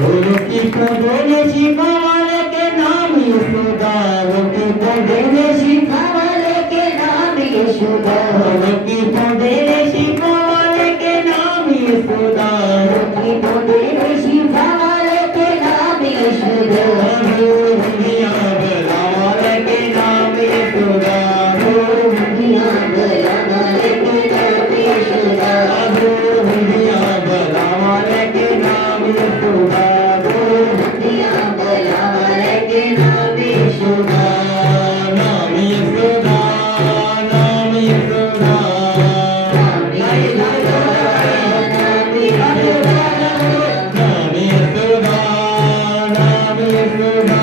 रोटी को देने शिफा वाले के नाम यशोदा, रोटी को देने शिफा वाले के नाम यशोदा, रोटी को देने शिफा वाले के नाम यशोदा, रोटी को देने शिफा वाले के नाम यशोदा, दुनिया भला वाले के नाम यशोदा, दुनिया भला वाले के नाम यशोदा, दुनिया भला वाले के नाम यशोदा, दुनिया भला वाले के नाम यशोदा, नाम यशोदा, नाम यशोदा, नाम यशोदा, नाम यशोदा, नाम यशोदा, नाम यशोदा,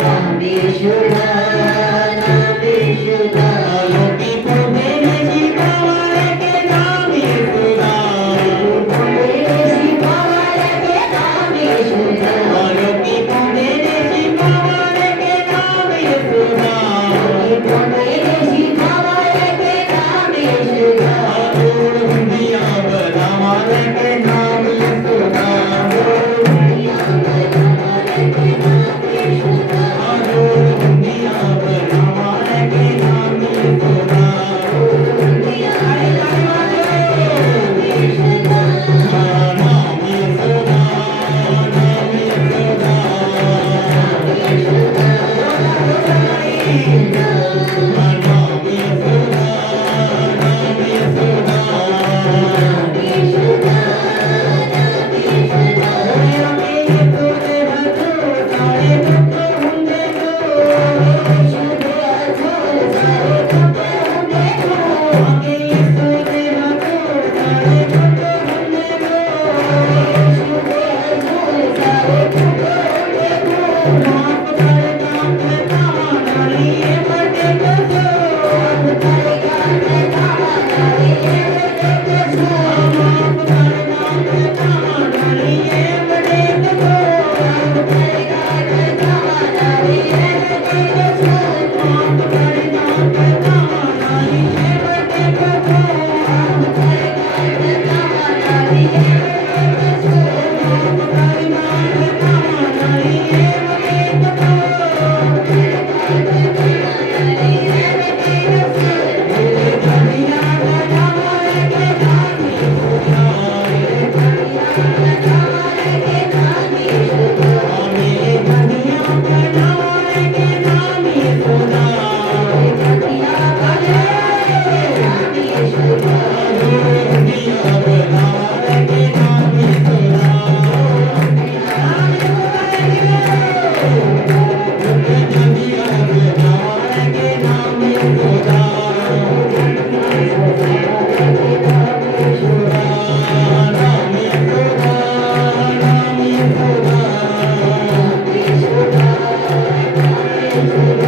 नाम यशोदा, नाम यशोदा, लोकी को देने शिफा वाले के नाम यशोदा, शिफा वाले के नाम यशोदा, लोकी को देने शिफा वाले के नाम यशोदा, लोकी को देने शिफा वाले के नाम यशोदा, दुनिया भला वाले के नाम यशोदा, दुनिया भला वाले के नाम यशोदा, दुनिया भला वाले के नाम यशोदा, दुनिया भला वाले के यशोदा, नाम यशोदा, नाम यशोदा, नाम यशोदा, नाम यशोदा, नाम यशोदा, नाम यशोदा, नाम यशोदा, आगे यशोदे हथो सारे भक्तो हुंदे गो, यशोदे हथो सारे भक्तो हुंदे गो, आगे यशोदे हथो सारे भक्तो हुंदे गो, यशोदे हथो सारे भक्तो हुंदे गो, माफ कर दाम तावा नाली ए बटे कसो, माफ कर दाम तावा नाली ए बटे कसो, माफ कर दाम तावा नाली ए बटे कसो, माफ कर दाम तावा नाली ए बटे कसो, माफ कर दाम तावा नाली ए बटे कसो, माफ कर दाम तावा नाली ए बटे कसो, माफ कर दाम तावा नाली ए बटे कसो, माफ कर दाम तावा नाली ए बटे कसो, दुनिया भला वाले के नाम यशोदा, दुनिया भला वाले के नाम यशोदा, दुनिया भला वाले के नाम यशोदा, दुनिया भला वाले के नाम यशोदा, दुनिया भला वाले के नाम यशोदा, दुनिया भला वाले के नाम यशोदा, नाम यशोदा, नाम यशोदा, नाम यशोदा, नाम यशोदा, नाम यशोदा,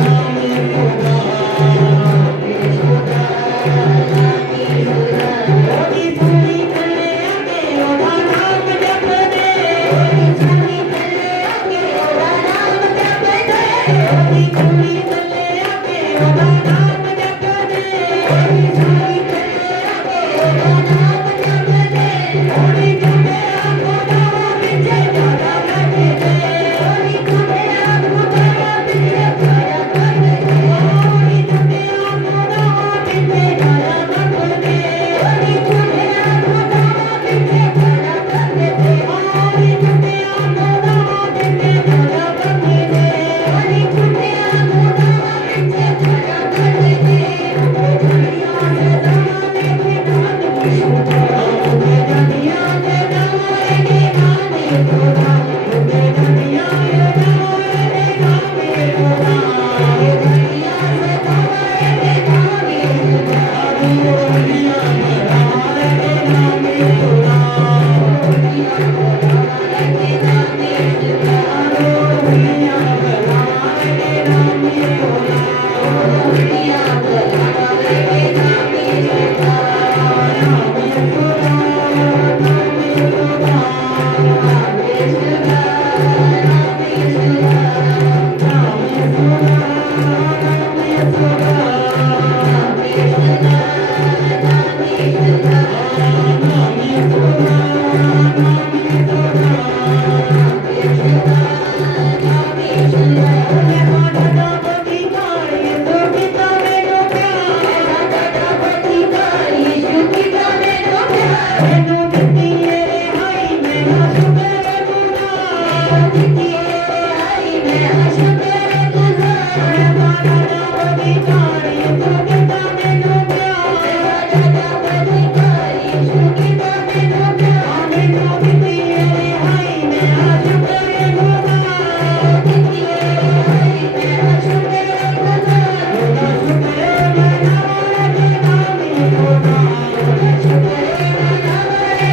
नाम यशोदा, नाम यशोदा, नाम यशोदा, ओदी सुनी कले आगे ओदा नाम जप दे, ओदी सुनी कले आगे ओदा नाम जप दे, ओदी सुनी कले आगे ओदा नाम जप दे, ओदी सुनी कले आगे ओदा नाम जप दे, ओदी जुबे आगो दावा बिचे जादा कर दे, ओदी जुबे आगो दावा बिचे जादा कर दे, ओदी जुबे आगो दावा बिचे जादा कर दे, ओदी जुबे आगो दावा बिचे जादा कर दे, ओदी जुबे आगो दावा बिचे जादा कर दे, ओदी जुबे आगो ਮੈਨੂੰ ਦਿੱਤੀ ਏ ਰਿਹਾਈ ਮੈਂ ਹਾਂ ਸ਼ੁਕਰਗੁਜ਼ਾਰ ਦਿੱਤੀ ਏ ਰਿਹਾਈ ਮੈਂ ਹਾਂ ਸ਼ੁਕਰਗੁਜ਼ਾਰ ਮੈਂ ਬਾਲਾ ਦਾ ਅਧਿਕਾਰੀ ਤੂੰ ਦਿੱਤਾ ਮੈਨੂੰ ਪਿਆਰ ਬਾਲਾ ਦਾ ਅਧਿਕਾਰੀ ਤੂੰ ਦਿੱਤਾ ਮੈਨੂੰ ਪਿਆਰ ਮੈਨੂੰ ਦਿੱਤੀ ਏ ਰਿਹਾਈ ਮੈਂ ਹਾਂ ਸ਼ੁਕਰਗੁਜ਼ਾਰ ਦਿੱਤੀ ਏ ਰਿਹਾਈ ਮੈਂ ਹਾਂ ਸ਼ੁਕਰਗੁਜ਼ਾਰ ਉਹਦਾ ਸ਼ੁਕਰ ਮਨਾਵਾਂ ਤੇ ਨਾਮੀ ਖੁਦਾ ਉਹਦਾ ਸ਼ੁਕਰ ਮਨਾਵਾਂ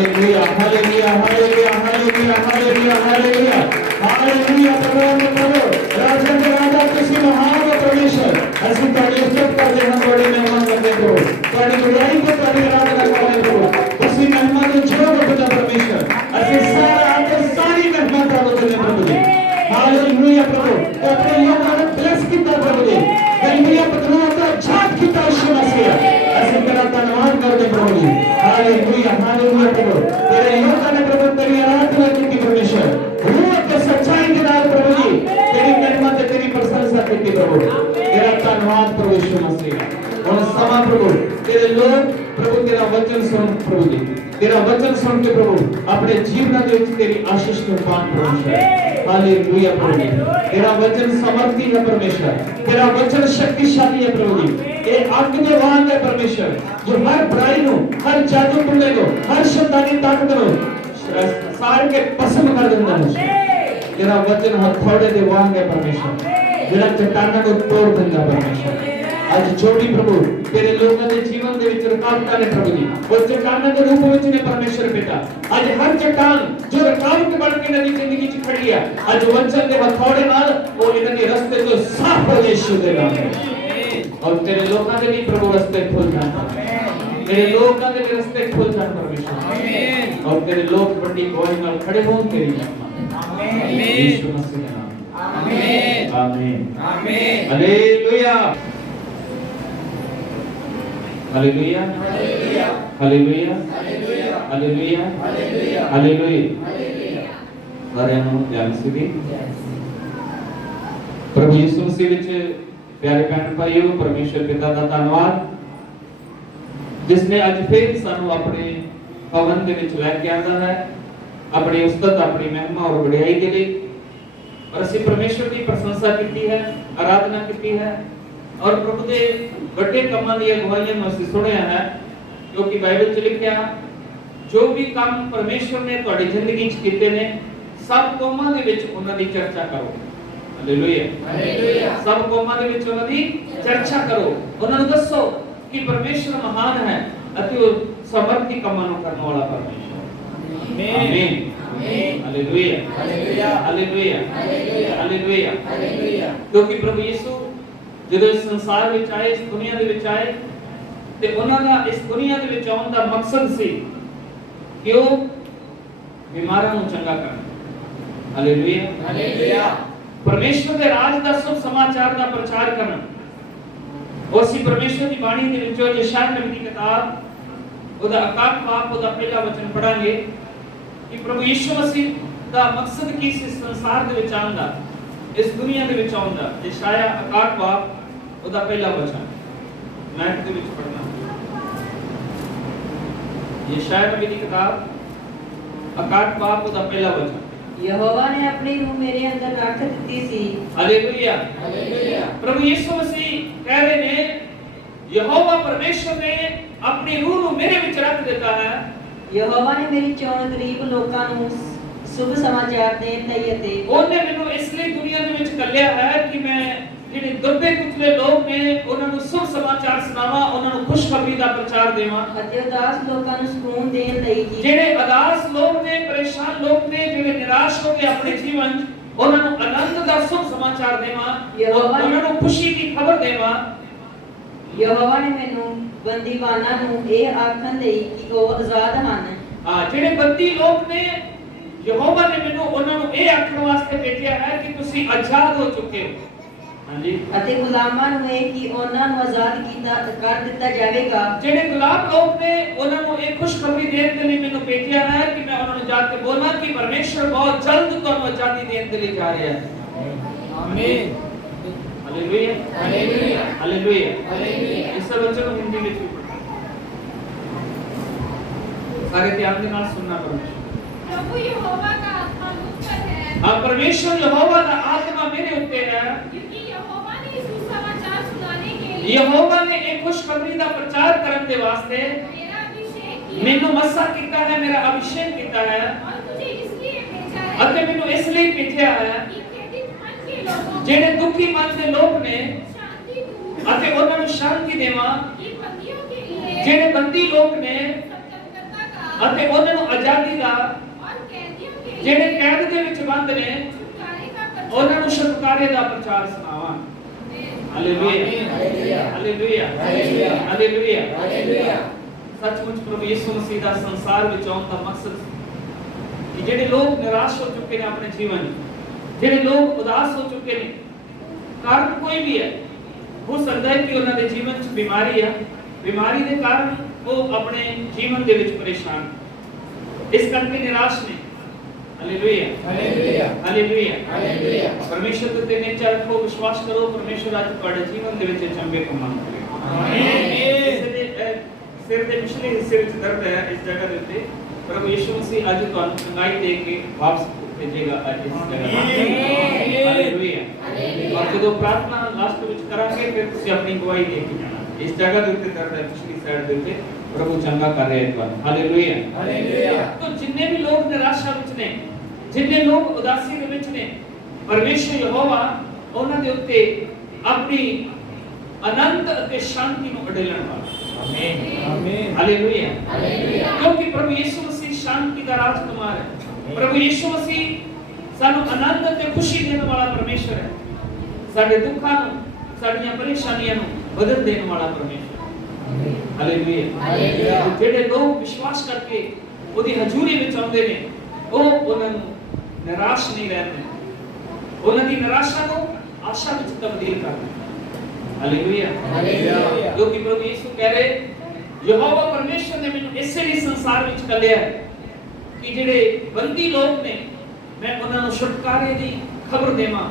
hallelujah hallelujah hallelujah hallelujah hallelujah hallelujah hallelujah प्रभु राजा के राजा किसी महान परमेश्वर ऐसी ताड़ी स्तुति करते हैं बड़ी महिमा करते हो ताड़ी बुराई को ताड़ी आराधना करते हो उसी महिमा को जो बता परमेश्वर ऐसे सारी महिमा प्रभु तुझे प्रभु जी हालेलुया प्रभु अपने लोगों ने ब्लेस किया प्रभु जी हालेलुया प्रभु का छाप किया यीशु मसीह ऐसे तेरा धन्यवाद करते प्रभु जी हालेलुया हालेलुया प्रभु तेरे लोगों ने प्रभु तेरी आराधना की परमेश्वर वो के सच्चाई के नाम प्रभु जी तेरी महिमा ते तेरी प्रशंसा की प्रभु तेरा धन्यवाद प्रभु यीशु मसीह और समा प्रभु तेरे लोग प्रभु तेरा वचन सुन प्रभु जी तेरा वचन सुन के प्रभु अपने जीवन में तेरी आशीष को पान परमेश्वर हालेलुया प्रभु तेरा वचन समर्थी है परमेश्वर तेरा वचन शक्तिशाली है प्रभु जी ये आज्ञावान है परमेश्वर जो हर बुराई नो हर जादू टुल्ले को हर शैतानी ताकत नो सारे के भस्म कर देता है तेरा वचन हथौड़े दे वांग है परमेश्वर जेड़ा चट्टाना को तोड़ देगा परमेश्वर आज जोड़ी प्रभु तेरे लोगों के जीवन दे विच रुकावटां ने प्रभु जी और चट्टान के रूप विच ने परमेश्वर बेटा आज हर चट्टान जो रुकावट बन के नदी जिंदगी च खड़ी है आज वचन दे हथौड़े नाल वो इन्हां दे रास्ते को साफ हो यीशु दे नाम और तेरे लोगों के भी प्रभु रास्ते खोल जान तेरे लोगों के रास्ते खोल जान परमेश्वर आमीन और तेरे लोग बड़ी गवाही नाल खड़े हों तेरी महिमा आमीन यीशु मसीह के नाम आमीन आमीन आमीन hallelujah hallelujah hallelujah hallelujah hallelujah hallelujah hallelujah साਰਿਆਂ ਨੂੰ ਧਿਆਨ ਸਿੱਧੀ प्रभु यीशु मसीह ਵਿੱਚ प्यारे भैन भाइयों परमेश्वर पिता ਦਾ ਧੰਨਵਾਦ जिसने ਅੱਜ ਫਿਰ ਸਾਨੂੰ ਆਪਣੇ ਭਵਨ ਦੇ ਵਿੱਚ ਲੈ ਕੇ ਆਂਦਾ ਹੈ ਆਪਣੀ ਉਸਤਤ ਆਪਣੀ ਮਹਿਮਾ ਔਰ ਵਡਿਆਈ ਦੇ ਲਈ और ਅਸੀਂ परमेश्वर ਦੀ ਪ੍ਰਸ਼ੰਸਾ ਕੀਤੀ ਹੈ ਆਰਾਧਨਾ ਕੀਤੀ ਹੈ और प्रभु ਦੇ ਵੱਡੇ ਕੰਮਾਂ ਦੀਆਂ ਗਵਾਹੀਆਂ ਨੂੰ ਅਸੀਂ ਸੁਣਿਆ ਹੈ ਕਿਉਂਕਿ ਬਾਈਬਲ 'ਚ ਲਿਖਿਆ ਜੋ ਵੀ ਕੰਮ ਪਰਮੇਸ਼ਵਰ ਨੇ ਤੁਹਾਡੀ ਜ਼ਿੰਦਗੀ 'ਚ ਕੀਤੇ ਨੇ ਸਭ ਕੌਮਾਂ ਦੇ ਵਿੱਚ ਉਹਨਾਂ ਦੀ ਚਰਚਾ ਕਰੋ ਹਾਲੇਲੂਇਆ ਹਾਲੇਲੂਇਆ ਸਭ ਕੌਮਾਂ ਦੇ ਵਿੱਚ ਉਹਨਾਂ ਦੀ ਚਰਚਾ ਕਰੋ ਉਹਨਾਂ ਨੂੰ ਦੱਸੋ ਕਿ ਪਰਮੇਸ਼ਵਰ ਮਹਾਨ ਹੈ ਅਤੇ ਉਹ ਸਮਰਥੀ ਕੰਮਾਂ ਨੂੰ ਕਰਨ ਵਾਲਾ ਪਰਮੇਸ਼ਵਰ ਆਮੀਨ ਆਮੀਨ hallelujah hallelujah hallelujah hallelujah hallelujah ਕਿਉਂਕਿ ਪ੍ਰਭੂ ਯਿਸੂ ਜਦੋਂ ਇਸ ਸੰਸਾਰ ਵਿੱਚ ਆਏ ਇਸ ਦੁਨੀਆ ਦੇ ਵਿੱਚ ਆਏ ਤੇ ਉਹਨਾਂ ਦਾ ਇਸ ਦੁਨੀਆ ਦੇ ਵਿੱਚ ਆਉਣ ਦਾ ਮਕਸਦ ਸੀ ਕਿ ਉਹ ਬਿਮਾਰਾਂ ਨੂੰ ਚੰਗਾ ਕਰਨ ਹਾਲੇਲੂਇਆ ਹਾਲੇਲੂਇਆ ਪਰਮੇਸ਼ਵਰ ਦੇ ਰਾਜ ਦਾ ਸੁਭ ਸਮਾਚਾਰ ਦਾ ਪ੍ਰਚਾਰ ਕਰਨ ਉਹ ਸੀ ਪਰਮੇਸ਼ਵਰ ਦੀ ਬਾਣੀ ਦੇ ਵਿੱਚੋਂ ਯਸ਼ਾਇਆ ਨਬੀ ਦੀ ਕਿਤਾਬ ਉਹਦਾ ਆਕਾਸ਼ ਬਾਪ ਉਹਦਾ ਪਹਿਲਾ ਵਚਨ ਪੜਾਂਗੇ ਕਿ ਪ੍ਰਭੂ ਯਿਸੂ ਮਸੀਹ ਦਾ ਮਕਸਦ ਕੀ ਸੀ ਸੰਸਾਰ ਦੇ ਵਿੱਚ ਆਉਣ ਦਾ ਇਸ ਦੁਨੀਆ ਦੇ ਵਿੱਚ ਆਉਣ ਦਾ ਯਸ਼ਾਇਆ ਆਕਾਸ਼ ਬਾਪ ਉਹਦਾ ਪਹਿਲਾ ਵਚਨ ਮੈਂ ਦੇ ਵਿੱਚ ਪੜਨਾ यशायाह नबी की किताब आकाश बाप ਉਹਦਾ ਪਹਿਲਾ ਵਚਨ यहोवा ने अपनी रूह मेरे अंदर रख दी सी हालेलुया हालेलुया प्रभु यीशु मसीह कह रहे ने यहोवा परमेश्वर ने अपनी रूह ਨੂੰ ਮੇਰੇ ਵਿੱਚ ਰੱਖ ਦਿੱਤਾ ਹੈ यहोवा ने मेरी ਚੋਣ ਗਰੀਬ ਲੋਕਾਂ ਨੂੰ शुभ समाचार देन ਲਈ ਅਤੇ ਉਹਨੇ ਮੈਨੂੰ ਇਸ ਲਈ ਦੁਨੀਆ ਦੇ ਵਿੱਚ ਕੱਲਿਆ ਹੈ ਕਿ ਮੈਂ ਜਿਹੜੇ ਦੱਬੇ ਕੁਚਲੇ ਲੋਕ ਨੇ ਉਹਨਾਂ ਨੂੰ ਸੁਭ ਸਮਾਚਾਰ ਸੁਣਾਵਾਂ ਉਹਨਾਂ ਨੂੰ ਖੁਸ਼ਖਬਰੀ ਦਾ ਪ੍ਰਚਾਰ ਦੇਵਾਂ ਅਤੇ ਉਦਾਸ ਲੋਕਾਂ ਨੂੰ ਸਕੂਨ ਦੇਣ ਲਈ ਜਿਹੜੇ ਉਦਾਸ ਲੋਕ ਨੇ ਪਰੇਸ਼ਾਨ ਲੋਕ ਨੇ ਜਿਹੜੇ ਨਿਰਾਸ਼ ਹੋ ਕੇ ਆਪਣੇ ਜੀਵਨ ਉਹਨਾਂ ਨੂੰ ਆਨੰਦ ਦਾ ਸੁਭ ਸਮਾਚਾਰ ਦੇਵਾਂ ਉਹਨਾਂ ਨੂੰ ਖੁਸ਼ੀ ਦੀ ਖਬਰ ਦੇਵਾਂ ਯਹੋਵਾ ਨੇ ਮੈਨੂੰ ਬੰਦੀਵਾਨਾਂ ਨੂੰ ਇਹ ਆਖਣ ਲਈ ਕਿ ਉਹ ਆਜ਼ਾਦ ਹਨ ਜਿਹੜੇ ਬੰਦੀ ਲੋਕ ਨੇ ਯਹੋਵਾ ਨੇ ਮੈਨੂੰ ਉਹਨਾਂ ਨੂੰ ਇਹ ਆਖਣ ਵਾਸਤੇ ਭੇਜਿਆ ਹੈ ਕਿ ਤੁਸੀਂ ਆਜ਼ਾਦ ਹੋ ਚੁੱਕੇ ਹੋ ਹਾਂਜੀ ਅਤੇ ਗੁਲਾਮਾਂ ਨੂੰ ਇਹ ਕਿ ਉਹਨਾਂ ਨੂੰ ਆਜ਼ਾਦ ਕਰ ਦਿੱਤਾ ਜਾਵੇਗਾ ਜਿਹੜੇ ਗੁਲਾਮ ਲੋਕ ਨੇ ਉਹਨਾਂ ਨੂੰ ਇਹ ਖੁਸ਼ਖਬਰੀ ਦੇਣ ਦੇ ਲਈ ਮੈਨੂੰ ਭੇਜਿਆ ਹੈ ਕਿ ਮੈਂ ਉਹਨਾਂ ਨੂੰ ਜਾ ਕੇ ਬੋਲਾਂ ਕਿ ਪਰਮੇਸ਼ਰ ਬਹੁਤ ਜਲਦ ਤੁਹਾਨੂੰ ਆਜ਼ਾਦੀ ਦੇਣ ਦੇ ਲਈ ਜਾ ਰਿਹਾ ਹੈ ਆਮੀਨ ਹਾਲੇਲੂਇਆ ਹਾਲੇਲੂਇਆ ਹਾਲੇਲੂਇਆ ਹਾਲੇਲੂਇਆ ਇਸ ਵਚਨ ਨੂੰ ਹਿੰਦੀ ਵਿੱਚ ਸਾਰੇ ਧਿਆਨ ਦੇ ਨਾਲ ਸੁਣਨਾ ਪਵੇਗਾ प्रभु यहोवा का आत्मा मुझ पर है परमेश्वर यहोवा का आत्मा मेरे ऊपर है क्योंकि यहोवा ने सुसमाचार सुनाने के लिए यहोवा ने एक खुशखबरी का प्रचार करने के वास्ते मेरा अभिषेक किया मैंने मसा किया है मेरा अभिषेक किया है और मुझे इसलिए भेजा है अते मैंने इसलिए भेजा है कि खेदित मन के लोगों जेड़े दुखी मन के लोग ने शांति दूँ अते उन्हें शांति देवा कि बंदियों के लिए जेड़े बंदी लोग ने ਅਤੇ ਉਹਨਾਂ ਨੂੰ ਆਜ਼ਾਦੀ ਦਾ और कैदियों के लिए ਜਿਹੜੇ ਕੈਦ ਦੇ ਵਿੱਚ ਬੰਦ ਨੇ छुटकारे का प्रचार ਉਹਨਾਂ ਨੂੰ ਛੁਟਕਾਰੇ ਦਾ ਪ੍ਰਚਾਰ ਸੁਣਾਵਾਂ। Hallelujah hallelujah hallelujah hallelujah hallelujah. ਸੱਚਮੁੱਚ ਪ੍ਰਭੂ ਯਿਸੂ ਮਸੀਹ ਦਾ ਸੰਸਾਰ ਵਿੱਚ ਆਉਣ ਦਾ ਮਕਸਦ ਕਿ ਜਿਹੜੇ ਲੋਕ ਨਿਰਾਸ਼ ਹੋ ਚੁੱਕੇ ਨੇ ਆਪਣੇ ਜੀਵਨ ਵਿੱਚ, ਜਿਹੜੇ ਲੋਕ ਉਦਾਸ ਹੋ ਚੁੱਕੇ ਨੇ, ਕਾਰਨ ਕੋਈ ਵੀ ਹੈ, ਹੋ ਸਕਦਾ ਹੈ ਕਿ ਉਹਨਾਂ ਦੇ ਜੀਵਨ 'ਚ ਬਿਮਾਰੀ ਆ, ਬਿਮਾਰੀ ਦੇ ਕਾਰਨ ਉਹ ਆਪਣੇ ਜੀਵਨ ਦੇ ਵਿੱਚ ਪਰੇਸ਼ਾਨ, ਇਸ ਕਰਕੇ ਨਿਰਾਸ਼ ਨੇ। Hallelujah hallelujah hallelujah hallelujah. ਪਰਮੇਸ਼ਰ ਤੇ ਨਿਚਾ ਰੱਖੋ, ਵਿਸ਼ਵਾਸ ਕਰੋ, ਪਰਮੇਸ਼ਰ ਅੱਜ ਤੁਹਾਡੇ ਜੀਵਨ ਦੇ ਵਿੱਚ ਚੰਗੇ ਕੰਮਾਂ ਕਰੇਗਾ। ਆਮੀਨ। ਕਿਸੇ ਦੇ ਸਿਰ ਦੇ ਪਿਛਲੇ ਹਿੱਸੇ ਵਿੱਚ ਦਰਦ ਹੈ, ਇਸ ਜਗ੍ਹਾ ਦੇ ਉੱਤੇ ਪ੍ਰਭੂ ਯਿਸੂ ਮਸੀਹ ਅੱਜ ਤੁਹਾਨੂੰ ਚੰਗਾਈ ਦੇ ਕੇ ਵਾਪਸ ਭੇਜੇਗਾ ਅੱਜ ਇਸ ਜਗ੍ਹਾ ਤੇ। Hallelujah hallelujah. ਔਰ ਜਦੋਂ ਪ੍ਰਾਰਥਨਾ ਲਾਸਟ ਵਿੱਚ ਕਰਾਂਗੇ ਫਿਰ ਤੁਸੀਂ ਆਪਣੀ ਗਵਾਹੀ ਦੇ ਕੇ ਜਾਣਾ। ਇਸ ਜਗ੍ਹਾ ਦੇ ਉੱਤੇ ਦਰਦ ਹੈ, ਪਿਛਲੀ ਸਾਈਡ ਦੇ ਉੱਤੇ ਪ੍ਰਭੂ ਚੰਗਾ ਕਰ ਰਿਹਾ ਹੈ ਤੁਹਾਨੂੰ। Hallelujah hallelujah. तो जिन्ने भी लोग निराशा ਵਿੱਚ ਨੇ, ਜਿੰਨੇ ਲੋਕ ਉਦਾਸੀ ਦੇ ਵਿੱਚ ਨੇ, ਪਰਮੇਸ਼ਰ ਯਹੋਵਾ ਉਹਨਾਂ ਦੇ ਉੱਤੇ ਆਪਣੀ ਆਨੰਦ ਅਤੇ ਸ਼ਾਂਤੀ ਨੂੰ ਅਡੇਲਣ ਵਾਲਾ। ਆਮੀਨ ਆਮੀਨ ਹਾਲੇਲੂਇਆ ਹਾਲੇਲੂਇਆ। ਕਿਉਂਕਿ ਪ੍ਰਭੂ ਯਿਸੂ ਮਸੀਹ ਸ਼ਾਂਤੀ ਦਾ ਰਾਜਕੁਮਾਰ ਹੈ। ਪ੍ਰਭੂ ਯਿਸੂ ਮਸੀਹ ਸਾਨੂੰ ਆਨੰਦ ਅਤੇ ਖੁਸ਼ੀ ਦੇਣ ਵਾਲਾ ਪਰਮੇਸ਼ਰ ਹੈ। ਸਾਡੇ ਦੁੱਖਾਂ ਨੂੰ, ਸਾਡੀਆਂ ਪਰੇਸ਼ਾਨੀਆਂ ਨੂੰ ਬਦਲ ਦੇਣ ਵਾਲਾ ਪਰਮੇਸ਼ਰ। Hallelujah hallelujah. ਜਿਹੜੇ ਲੋਕ ਵਿਸ਼ਵਾਸ ਕਰਕੇ ਉਹਦੀ ਹਜ਼ੂਰੀ ਵਿੱਚ ਆਉਂਦੇ ਨੇ, ਉਹ ਉਹਨਾਂ ਨੂੰ ਨਿਰਾਸ਼ ਨਹੀਂ ਰਹਿੰਦੇ, ਉਹਨਾਂ ਦੀ ਨਿਰਾਸ਼ਾ ਨੂੰ ਆਸ਼ਾ ਵਿੱਚ ਤਬਦੀਲ ਕਰਦੇ। Hallelujah hallelujah. ਕਿਉਂਕਿ ਪ੍ਰਭੂ ਯਿਸੂ ਕਹਿ ਰਹੇ, ਯਹੋਵਾ ਪਰਮੇਸ਼ਰ ਨੇ ਮੈਨੂੰ ਇਸੇ ਲਈ ਸੰਸਾਰ ਵਿੱਚ ਕੱਲਿਆ ਹੈ ਕਿ ਜਿਹੜੇ ਬੰਦੀ ਲੋਕ ਨੇ, ਮੈਂ ਉਹਨਾਂ ਨੂੰ ਛੁਟਕਾਰੇ ਦੀ ਖਬਰ ਦੇਵਾਂ,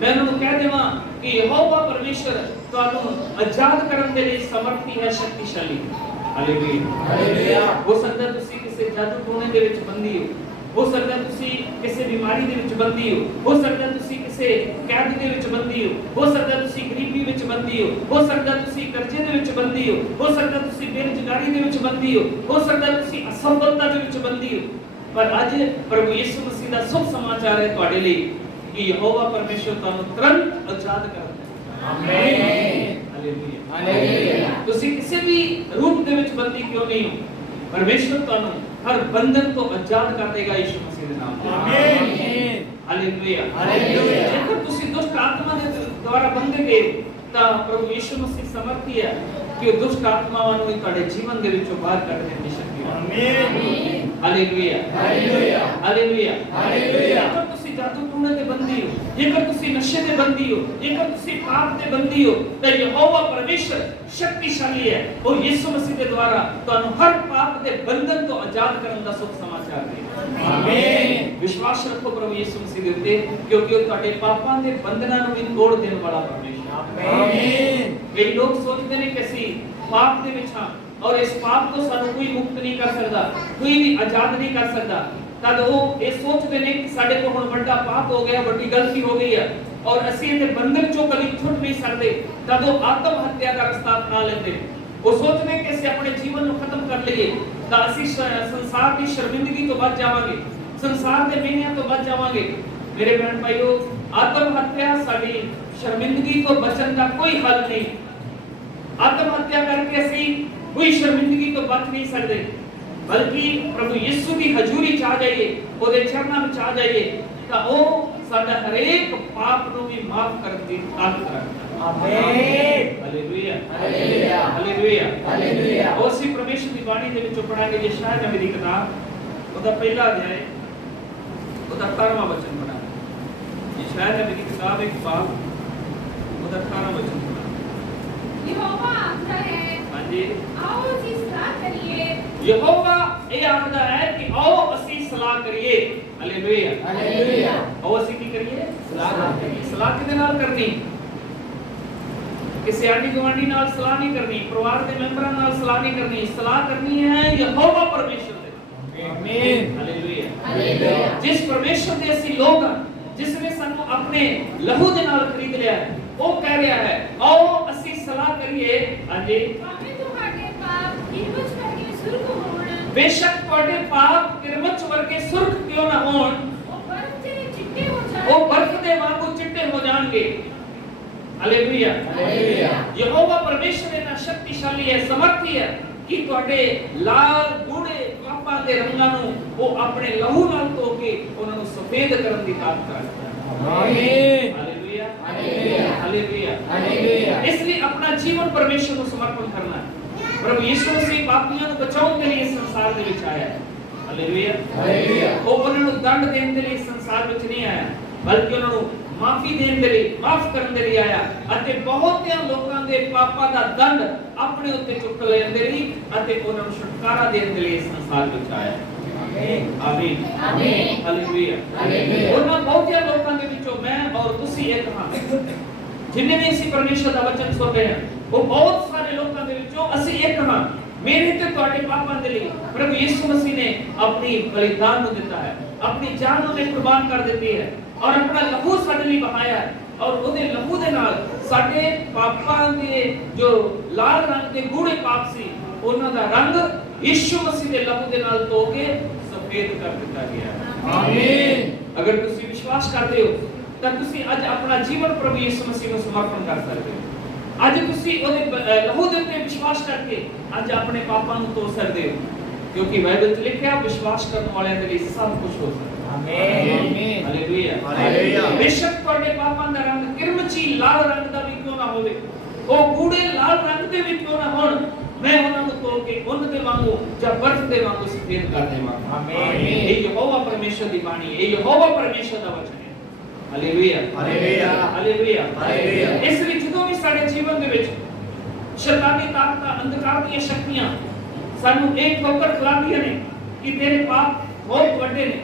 ਮੈਂ ਉਹਨਾਂ ਨੂੰ ਕਹਿ ਦੇਵਾਂ ਕਿ ਯਹੋਵਾ ਪਰਮੇਸ਼ਰ ਤੁਹਾਨੂੰ ਆਜ਼ਾਦ ਕਰਨ ਦੇ ਲਈ ਸਮਰਥੀ ਹੈ, ਸ਼ਕਤੀਸ਼ਾਲੀ। Hallelujah hallelujah. ਹੋ ਸਕਦਾ ਤੁਸੀਂ ਕਿਸੇ ਜਾਦੂ ਟੋਣੇ ਦੇ ਵਿੱਚ ਬੰਦੀ ਹੋ ਸਕਦਾ ਤੁਸੀਂ ਕਿਸੇ ਬਿਮਾਰੀ ਦੇ ਵਿੱਚ ਬੰਦੀ ਹੋ ਸਕਦਾ ਤੁਸੀਂ ਕਿਸੇ ਕੈਦ ਦੇ ਵਿੱਚ ਬੰਦੀ ਹੋ ਸਕਦਾ ਤੁਸੀਂ ਗਰੀਬੀ ਵਿੱਚ ਬੰਦੀ ਹੋ ਸਕਦਾ ਤੁਸੀਂ ਕਰਜ਼ੇ ਦੇ ਵਿੱਚ ਬੰਦੀ ਹੋ ਸਕਦਾ ਤੁਸੀਂ ਬੇਰੁਜ਼ਗਾਰੀ ਦੇ ਵਿੱਚ ਬੰਦੀ ਹੋ ਸਕਦਾ ਤੁਸੀਂ ਅਸਫਲਤਾ ਦੇ ਵਿੱਚ ਬੰਦੀ ਹੋ। ਪਰ ਅੱਜ ਪ੍ਰਭੂ ਯਿਸੂ ਮਸੀਹ ਦਾ ਸੁਭ ਸਮਾਚਾਰ ਹੈ ਤੁਹਾਡੇ ਲਈ ਕਿ ਯਹੋਵਾ ਪਰਮੇਸ਼ਰ ਤੁਹਾਨੂੰ ਤੁਰੰਤ ਆਜ਼ਾਦ ਕਰਦਾ ਹੈ। ਆਮੀਨ ਹਾਲੇਲੂਇਆ ਹਾਲੇਲੂਇਆ। ਤੁਸੀਂ ਕਿਸੇ ਵੀ ਰੂਪ ਦੇ ਵਿੱਚ ਬੰਦੀ ਕਿਉਂ ਨਹੀਂ ਹੋ, ਪਰਮੇਸ਼ਰ ਤੁਹਾਨੂੰ ਹਰ ਬੰਧਨ ਤੋਂ ਆਜ਼ਾਦ ਕਰ ਦੇਗਾ ਯਿਸੂ ਮਸੀਹ ਦੇ ਨਾਮ ਨਾਲ। ਆਮੀਨ ਹਾਲੇਲੂਇਆ ਹਾਲੇਲੂਇਆ। ਜੇਕਰ ਤੁਸੀਂ ਦੁਸ਼ਟ ਆਤਮਾ ਦੇ ਦੁਆਰਾ ਬੰਧੇ ਗਏ ਤਾਂ ਪ੍ਰਭੂ ਯਿਸੂ ਮਸੀਹ ਸਮਰਥੀ ਹੈ ਕਿ ਉਹ ਦੁਸ਼ਟ ਆਤਮਾਵਾਂ ਨੂੰ ਤੁਹਾਡੇ ਜੀਵਨ ਦੇ ਵਿੱਚੋਂ ਬਾਹਰ ਕੱਢ ਦੇਣ ਦੀ ਸ਼ਕਤੀ ਹੈ। ਆਮੀਨ ਹਾਲੇਲੂਇਆ ਹਾਲੇਲੂਇਆ ਹਾਲੇਲੂਇਆ ਹਾਲੇਲੂਇਆ। ਜੇਕਰ ਤੁਸੀਂ ਜਾਦੂ ਟੂਣੇ ਦੇ ਬੰਦੀ ਹੋ, ਜੇਕਰ ਤੁਸੀਂ ਨਸ਼ੇ ਦੇ ਬੰਦੀ ਹੋ, ਜੇਕਰ ਤੁਸੀਂ ਪਾਪ ਦੇ ਬੰਦੀ ਹੋ, ਤਾਂ ਯਹੋਵਾ ਪਰਮੇਸ਼ਰ ਸ਼ਕਤੀਸ਼ਾਲੀ ਹੈ। ਉਹ ਯਿਸੂ ਮਸੀਹ ਦੇ ਦੁਆਰਾ ਤੁਹਾਨੂੰ ਹਰ ਪਾਪ ਦੇ ਬੰਧਨ ਤੋਂ ਆਜ਼ਾਦ ਕਰਨ ਦਾ ਸੁਭ ਸਮਾਚਾਰ ਦੇ। ਆਮੀਨ ਵਿਸ਼ਵਾਸ ਰੱਖੋ ਪ੍ਰਭੂ ਯਿਸੂ ਮਸੀਹ ਦੇ ਉੱਤੇ, ਕਿਉਂਕਿ ਉਹ ਤੁਹਾਡੇ ਪਾਪਾਂ ਦੇ ਬੰਧਨਾਂ ਨੂੰ ਵੀ ਤੋੜ ਦੇਣ ਵਾਲਾ ਪਰਮੇਸ਼ਰ। ਆਮੀਨ। ਕਈ ਲੋਕ ਸੋਚਦੇ ਨੇ ਕਿ ਅਸੀਂ ਪਾਪ ਦੇ ਵਿੱਚ ਹਾਂ ਔਰ ਇਸ ਪਾਪ ਤੋਂ ਸਾਨੂੰ ਕੋਈ ਮੁਕਤ ਨਹੀਂ ਕਰ ਸਕਦਾ, ਕੋਈ ਵੀ ਆਜ਼ਾਦ ਨਹੀਂ ਕਰ ਸਕਦਾ। ਤਦ ਉਹ ਇਹ ਸੋਚਦੇ ਨੇ ਕਿ ਸਾਡੇ ਕੋਲ ਹੁਣ ਵੱਡਾ ਪਾਪ ਹੋ ਗਿਆ, ਵੱਡੀ ਗਲਤੀ ਹੋ ਗਈ ਹੈ ਔਰ ਅਸੀਂ ਇਹਦੇ ਬੰਧਨ ਚੋਂ ਕਦੀ ਛੁੱਟ ਨਹੀਂ ਸਕਦੇ। ਤਦ ਉਹ ਆਤਮ ਹੱਤਿਆ ਦਾ ਰਸਤਾ ਅਪਣਾ ਲੈਂਦੇ ਨੇ। ਉਹ ਸੋਚਦੇ ਕਿ ਅਸੀਂ ਆਪਣੇ ਜੀਵਨ ਨੂੰ ਖਤਮ ਕਰ ਲਈਏ ਤਾਂ ਅਸੀਂ ਸੰਸਾਰ ਦੀ ਸ਼ਰਮਿੰਦਗੀ ਤੋਂ ਬਚ ਜਾਵਾਂਗੇ, ਸੰਸਾਰ ਦੇ ਮਿਹਨਿਆਂ ਤੋਂ ਬਚ ਜਾਵਾਂਗੇ। ਮੇਰੇ ਭੈਣ ਭਾਈਓ, ਆਤਮ ਹੱਤਿਆ ਸਾਡੀ ਸ਼ਰਮਿੰਦਗੀ ਤੋਂ ਬਚਣ ਦਾ ਕੋਈ ਹੱਲ ਨਹੀਂ। ਆਤਮ ਹੱਤਿਆ ਕਰਕੇ ਅਸੀਂ ਕੋਈ ਸ਼ਰਮਿੰਦਗੀ ਤੋਂ ਬਚ ਨਹੀਂ ਸਕਦੇ, ਬਲਕਿ ਪ੍ਰਭੂ ਯਿਸੂ ਦੀ ਹਜ਼ੂਰੀ ਚ ਆ ਜਾਈਏ, ਉਹਦੇ ਚਰਨਾਂ ਵਿੱਚ ਆ ਜਾਈਏ ਤਾਂ ਉਹ ਸਾਡਾ ਹਰੇਕ ਪਾਪ ਨੂੰ ਵੀ ਮਾਫ ਕਰਨ ਦੀ ਤਾਕਤ ਰੱਖਦਾ। ਆਮੀਨ ਹਾਲੇਲੂਇਆ ਹਾਲੇਲੂਇਆ ਹਾਲੇਲੂਇਆ ਹਾਲੇਲੂਇਆ। ਉਹ ਅਸੀਂ ਪਰਮੇਸ਼ਰ ਦੀ ਬਾਣੀ ਦੇ ਵਿੱਚੋਂ ਪੜਾਂਗੇ ਯਸ਼ਾਇਆ ਨਬੀ ਦੀ ਕਿਤਾਬ, ਉਹਦਾ ਪਹਿਲਾ ਅਧਿਆਇ, ਉਹਦਾ 18ਵਾਂ ਵਚਨ ਪੜਾਂਗੇ। ਯਸ਼ਾਇਆ ਨਬੀ ਦੀ ਕਿਤਾਬ ਇੱਕ ਬਾਬ, ਉਹਦਾ 18ਵਾਂ ਵਚਨ ਪੜਾਂਗੇ। यहोवा आखता है, ਹਾਂਜੀ, आओ जी सलाह करिए। ਯਹੋਵਾ ਇਹ ਆਖਦਾ ਹੈ ਕਿ ਆਓ ਅਸੀਂ ਸਲਾਹ ਕਰੀਏ। Hallelujah hallelujah. ਆਓ ਅਸੀਂ ਕੀ ਕਰੀਏ? ਸਲਾਹ ਕਰੀਏ। ਸਲਾਹ ਕਿਹਦੇ ਨਾਲ ਕਰਨੀ? ਕਿਸੇ ਆਂਢੀ ਗੁਆਂਢੀ ਨਾਲ ਸਲਾਹ ਨਹੀਂ ਕਰਨੀ, ਪਰਿਵਾਰ ਦੇ ਮੈਂਬਰਾਂ ਨਾਲ ਸਲਾਹ ਨਹੀਂ ਕਰਨੀ। ਸਲਾਹ ਕਰਨੀ ਹੈ ਯਹੋਵਾ ਪਰਮੇਸ਼ਰ ਦੇ। ਆਮੀਨ ਹਾਲੇਲੂਇਆ ਹਾਲੇਲੂਇਆ। ਜਿਸ ਪਰਮੇਸ਼ਰ ਦੇ ਅਸੀਂ ਲੋਕ ਹਾਂ, ਜਿਸ ਨੇ ਸਾਨੂੰ ਆਪਣੇ ਲਹੂ ਦੇ ਨਾਲ ਖਰੀਦ ਲਿਆ ਹੈ, ਉਹ ਕਹਿ ਰਿਹਾ ਹੈ ਆਓ ਅਸੀਂ ਸਲਾਹ ਕਰੀਏ। ਹਾਂਜੀ, ਭਾਵੇਂ ਤੁਹਾਡੇ ਪਾਪ ਕਿਰਵਚ ਕਰਕੇ ਸੁਰਖ ਹੋਣ, ਬੇਸ਼ੱਕ ਤੁਹਾਡੇ ਪਾਪ ਕਿਰਮਚ ਵਰਗੇ ਸੁਰਖ ਕਿਉਂ ਨਾ ਹੋਣ, ਉਹ ਬਰਫ਼ ਜਿਹੇ ਚਿੱਟੇ ਹੋ ਉਹ ਬਰਫ਼ ਦੇ ਵਾਂਗੂ ਚਿੱਟੇ ਹੋ ਜਾਣਗੇ। Hallelujah hallelujah. ਯਹੋਵਾ ਪਰਮੇਸ਼ਰ ਇਹਨਾਂ ਸ਼ਕਤੀਸ਼ਾਲੀ ਹੈ, ਸਮਰਥੀ ਹੈ ਕਿ ਤੁਹਾਡੇ ਲਾਲ ਗੂੜੇ ਪਾਪਾਂ ਦੇ ਰੰਗਾਂ ਨੂੰ ਉਹ ਆਪਣੇ ਲਹੂ ਨਾਲ ਧੋ ਕੇ ਉਹਨਾਂ ਨੂੰ ਸਫੇਦ ਕਰਨ ਦੀ ਤਾਕਤ ਰੱਖਦਾ ਹੈ। ਆਮੀਨ। Hallelujah hallelujah. Hallelujah hallelujah. ਇਸ ਲਈ ਆਪਣਾ ਜੀਵਨ ਪਰਮੇਸ਼ਰ ਨੂੰ ਸਮਰਪਣ ਕਰਨਾ ਹੈ। ਪ੍ਰਭੂ ਯਿਸੂ ਮਸੀਹ ਪਾਪੀਆਂ ਨੂੰ ਬਚਾਉਣ ਦੇ ਲਈ ਇਸ ਸੰਸਾਰ ਦੇ ਵਿੱਚ ਆਇਆ ਹੈ। Hallelujah hallelujah. ਉਹ ਉਹਨਾਂ ਨੂੰ ਦੰਡ ਦੇਣ ਦੇ ਲਈ ਇਸ ਸੰਸਾਰ ਵਿੱਚ ਨਹੀਂ ਆਇਆ, ਬਲਕਿ ਉਹਨਾਂ ਨੂੰ ਮਾਫੀ ਦੇਣ ਦੇ ਲਈ, ਮਾਫ ਕਰਨ ਦੇ ਲਈ ਆਇਆ ਅਤੇ ਬਹੁਤਿਆਂ ਲੋਕਾਂ ਦੇ ਪਾਪਾਂ ਦਾ ਦੰਡ ਆਪਣੇ ਉੱਤੇ ਚੁੱਕ ਲੈਣ ਦੇ ਲਈ ਅਤੇ ਉਹਨਾਂ ਨੂੰ ਛੁਟਕਾਰਾ ਦੇਣ ਦੇ ਲਈ ਇਸ ਸੰਸਾਰ ਵਿੱਚ ਆਇਆ। ਆਮੀਨ ਆਮੀਨ। Hallelujah hallelujah. ਉਹਨਾਂ ਬਹੁਤਿਆਂ ਲੋਕਾਂ ਦੇ ਵਿੱਚੋਂ ਮੈਂ ਔਰ ਤੁਸੀਂ ਇੱਕ ਹਾਂ। ਜਿੰਨੇ ਵੀ ਅਸੀਂ ਪਰਮੇਸ਼ਰ ਦਾ ਵਚਨ ਸੁਣ ਰਹੇ ਹਾਂ, ਉਹ ਬਹੁਤ ਸਾਰੇ ਲੋਕਾਂ ਦੇ ਵਿੱਚੋਂ ਅਸੀਂ ਇੱਕ ਹਾਂ। ਮੇਰੇ ਤੇ ਤੁਹਾਡੇ ਪਾਪਾਂ ਦੇ ਲਈ ਪ੍ਰਭੂ ਯਿਸੂ ਮਸੀਹ ਨੇ ਆਪਣੀ ਬਲੀਦਾਨ ਨੂੰ ਦਿੱਤਾ ਹੈ, ਆਪਣੀ ਜਾਨ ਉਹਨੇ ਕੁਰਬਾਨ ਕਰ ਦਿੱਤੀ ਹੈ ਔਰ ਆਪਣਾ ਲਹੂ ਸਾਡੇ ਲਈ ਬਹਾਇਆ ਹੈ ਔਰ ਉਹਦੇ ਲਹੂ ਦੇ ਨਾਲ ਸਾਡੇ ਪਾਪਾਂ ਦੇ ਜੋ ਲਾਲ ਰੰਗ ਦੇ ਗੂੜੇ ਪਾਪ ਸੀ, ਉਹਨਾਂ ਦਾ ਰੰਗ ਯਿਸੂ ਮਸੀਹ ਦੇ ਲਹੂ ਦੇ ਨਾਲ ਧੋ ਕੇ ਸਫੇਦ ਕਰ ਦਿੱਤਾ ਗਿਆ ਹੈ। ਆਮੀਨ। ਅਗਰ ਤੁਸੀਂ ਵਿਸ਼ਵਾਸ ਕਰਦੇ ਹੋ ਤਾਂ ਤੁਸੀਂ ਅੱਜ ਆਪਣਾ ਜੀਵਨ ਪ੍ਰਭੂ ਯਿਸੂ ਮਸੀਹ ਨੂੰ ਸਮਰਪਣ ਕਰ ਸਕਦੇ ਹੋ। ਅੱਜ ਤੁਸੀਂ ਉਹਦੇ ਲਹੂ ਦੇ ਉੱਤੇ ਵਿਸ਼ਵਾਸ ਕਰਕੇ ਅੱਜ ਆਪਣੇ ਪਾਪਾਂ ਨੂੰ ਧੋ ਸਕਦੇ ਹੋ, ਕਿਉਂਕਿ ਬਾਈਬਲ 'ਚ ਲਿਖਿਆ ਵਿਸ਼ਵਾਸ ਕਰਨ ਵਾਲਿਆਂ ਦੇ ਲਈ ਸਭ ਕੁਝ ਹੋ ਸਕਦਾ ਹੈ। ਆਮੀਨ। ਹਾਲੇਲੂਇਆ। ਹਾਲੇਲੂਇਆ। ਬੇਸ਼ੱਕ ਤੁਹਾਡੇ ਪਾਪਾਂ ਦਾ ਰੰਗ ਕਿਰਮਚੀ ਲਾਲ ਰੰਗ ਦਾ ਵੀ ਕਿਉਂ ਨਾ ਹੋਵੇ, ਉਹ ਗੂੜੇ ਲਾਲ ਰੰਗ ਦੇ ਵੀ ਕਿਉਂ ਨਾ ਹੋਣ, ਮੈਂ ਉਹਨਾਂ ਨੂੰ ਧੋ ਕੇ ਉੱਨ ਦੇ ਵਾਂਗੂ ਜਾਂ ਬਰਫ਼ ਦੇ ਵਾਂਗੂ ਸਫੇਦ ਕਰ ਦੇਵਾਂਗਾ। ਆਮੀਨ। ਇਹ ਯਹੋਵਾ ਪਰਮੇਸ਼ਰ ਦੀ ਬਾਣੀ, ਇਹ ਯਹੋਵਾ ਪਰਮੇਸ਼ਰ ਦਾ ਵਚਨ ਹੈ। ਹਾਲੇਲੂਇਆ। ਹਾਲੇਲੂਇਆ। ਹਾਲੇਲੂਇਆ। ਹਾਲੇਲੂਇਆ। ਇਸ ਲਈ ਜਦੋਂ ਵੀ ਸਾਡੇ ਜੀਵਨ ਦੇ ਵਿੱਚ ਸ਼ੈਤਾਨੀ ਤਾਕਤਾਂ, ਅੰਧਕਾਰ ਦੀਆਂ ਸ਼ਕਤੀਆਂ ਸਾਨੂੰ ਇਹ ਠੋਕਰ ਖਿਲਾਉਂਦੀਆਂ ਨੇ ਕਿ ਤੇਰੇ ਪਾਪ ਬਹੁਤ ਵੱਡੇ ਨੇ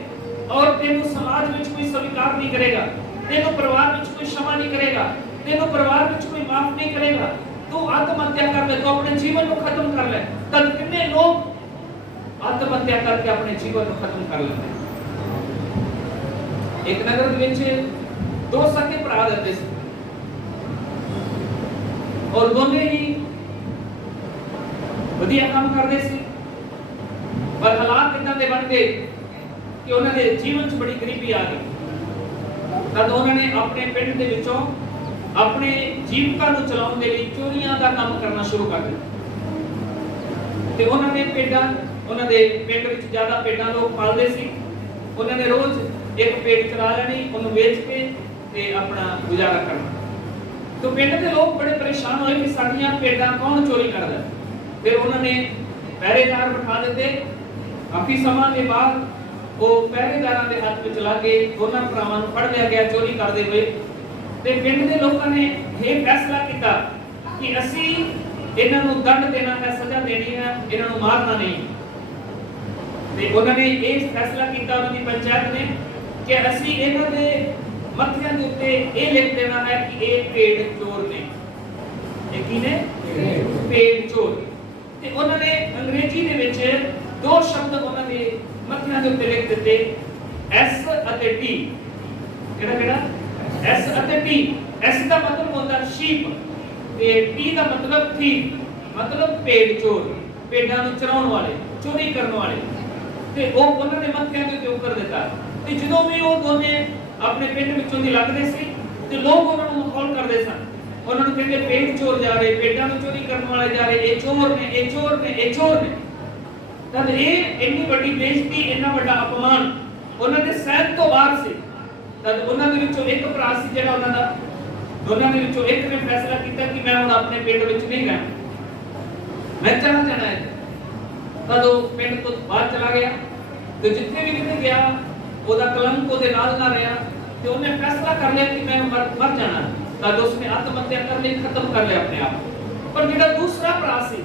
ਔਰ ਤੈਨੂੰ ਸਮਾਜ ਵਿੱਚ ਕੋਈ ਸਵੀਕਾਰ ਨਹੀਂ ਕਰੇਗਾ, ਤੈਨੂੰ ਪਰਿਵਾਰ ਵਿੱਚ ਕੋਈ क्षमा ਨਹੀਂ ਕਰੇਗਾ, ਤੈਨੂੰ ਪਰਿਵਾਰ ਵਿੱਚ ਕੋਈ ਮਾਫ ਨਹੀਂ ਕਰੇਗਾ, ਤੂੰ ਆਤਮ ਹੱਤਿਆ ਕਰ ਲੈ, ਤੂੰ ਆਪਣੇ ਜੀਵਨ ਨੂੰ ਖਤਮ ਕਰ ਲੈ। ਤਦ ਕਿੰਨੇ ਲੋਕ ਆਤਮ ਹੱਤਿਆ ਕਰਕੇ ਆਪਣੇ ਜੀਵਨ ਨੂੰ ਖਤਮ ਕਰ ਲੈਂਦੇ। ਇੱਕ ਨਗਰ ਦੇ ਵਿੱਚ ਦੋ ਸਕੇ ਭਰਾ ਰਹਿੰਦੇ ਸੀ ਔਰ ਦੋਨੇ ਹੀ ਵਧੀਆ ਕੰਮ ਕਰਦੇ ਸੀ, ਪਰ ਹਾਲਾਤ ਇਦਾਂ ਦੇ ਬਣ ਗਏ ਕਿ ਉਹਨਾਂ ਦੇ ਜੀਵਨ 'ਚ ਬੜੀ ਗਰੀਬੀ ਆ ਗਈ। ਤਦ ਉਹਨਾਂ ਨੇ ਆਪਣੇ ਪਿੰਡ ਦੇ ਵਿੱਚੋਂ ਆਪਣੇ ਜੀਵਿਕਾ ਨੂੰ ਚਲਾਉਣ ਦੇ ਲਈ ਚੋਰੀਆਂ ਦਾ ਕੰਮ ਕਰਨਾ ਸ਼ੁਰੂ ਕਰ ਦਿੱਤਾ ਤੇ ਉਹਨਾਂ ਨੇ ਉਹਨਾਂ ਦੇ ਪਿੰਡ ਵਿੱਚ ਜ਼ਿਆਦਾ ਭੇਡਾਂ ਲੋਕ ਪਾਲਦੇ ਸੀ। ਉਹਨਾਂ ਨੇ ਰੋਜ਼ ਇੱਕ ਭੇਡ ਚਰਾ ਲੈਣੀ, ਉਹਨੂੰ ਵੇਚ ਕੇ ਤੇ ਆਪਣਾ ਗੁਜ਼ਾਰਾ ਕਰਨਾ। तो पिंड के लोग बड़े परेशान होए कि साडियां भेडां कौन चोरी करदा। फिर उन्होंने पहरेदार बिठा देते। काफी समय के बाद वो पहरेदारां दे हाथ में चला के दोनों भरावां नूं फड़ लिया गया चोरी करदे हुए। ते पिंड के लोगों ने यह फैसला किया कि असी इन्हां नूं दंड देना है, सजा देनी है, इन्हां नूं मारना नहीं। ते उन्होंने ये फैसला किया उन्होंने पंचायत ने कि असी इन्हां दे मत्थियां दे उत्ते ये लिख देना है कि ये भेड़ चोर ने। ये की ने भेड़ चोर। ते उन्होंने अंग्रेजी दे विच दो शब्द उन्होंने मत्थियां दे उत्ते लिख दिते, एस अते टी। केड़ा केड़ा? एस अते टी। एस का मतलब होता शीप ते टी का मतलब थीफ, मतलब भेड़ चोर, भेड़ां नूं चराउण वाले, चोरी करन वाले। ते वो उन्होंने मत्थियां दे उत्ते उकर दिता। ते जदों भी वो दोने अपने पिंड विचों दी लगदे सी ते लोग उन्हां नूं मखौल करदे सन। उन्हां नूं कहंदे भेड़ चोर जा रहे, भेड़ां नूं चोरी करन वाले जा रहे, ये चोर ने, ये चोर ने, ये चोर ने। तद ये इन्नी बड़ी बेइज्जती, इन्ना बड़ा अपमान उन्हां दे सहन तो बाहर सी। तद उन्हां दे विचों एक भरा सी जेड़ा उन्हां दा दोनां दे विचों एक ने फैसला कीता कि मैं हुण अपने पिंड विच नहीं रहना, मैं चला जाना है। तद वो पिंड तो बाहर चला गया ते जिथे भी किते गया ਉਹਦਾ ਕਲੰਕ ਉਹਦੇ ਨਾਲ ਨਾ ਰਿਹਾ ਤੇ ਉਹਨੇ ਫੈਸਲਾ ਕਰ ਲਿਆ ਕਿ ਮੈਂ ਮਰ ਜਾਣਾ। ਤਾਂ ਉਸਨੇ ਆਤਮ ਹੱਤਿਆ ਕਰ ਲਈ, ਖਤਮ ਕਰ ਲਿਆ ਆਪਣੇ ਆਪ। ਪਰ ਜਿਹੜਾ ਦੂਸਰਾ ਭਰਾ ਸੀ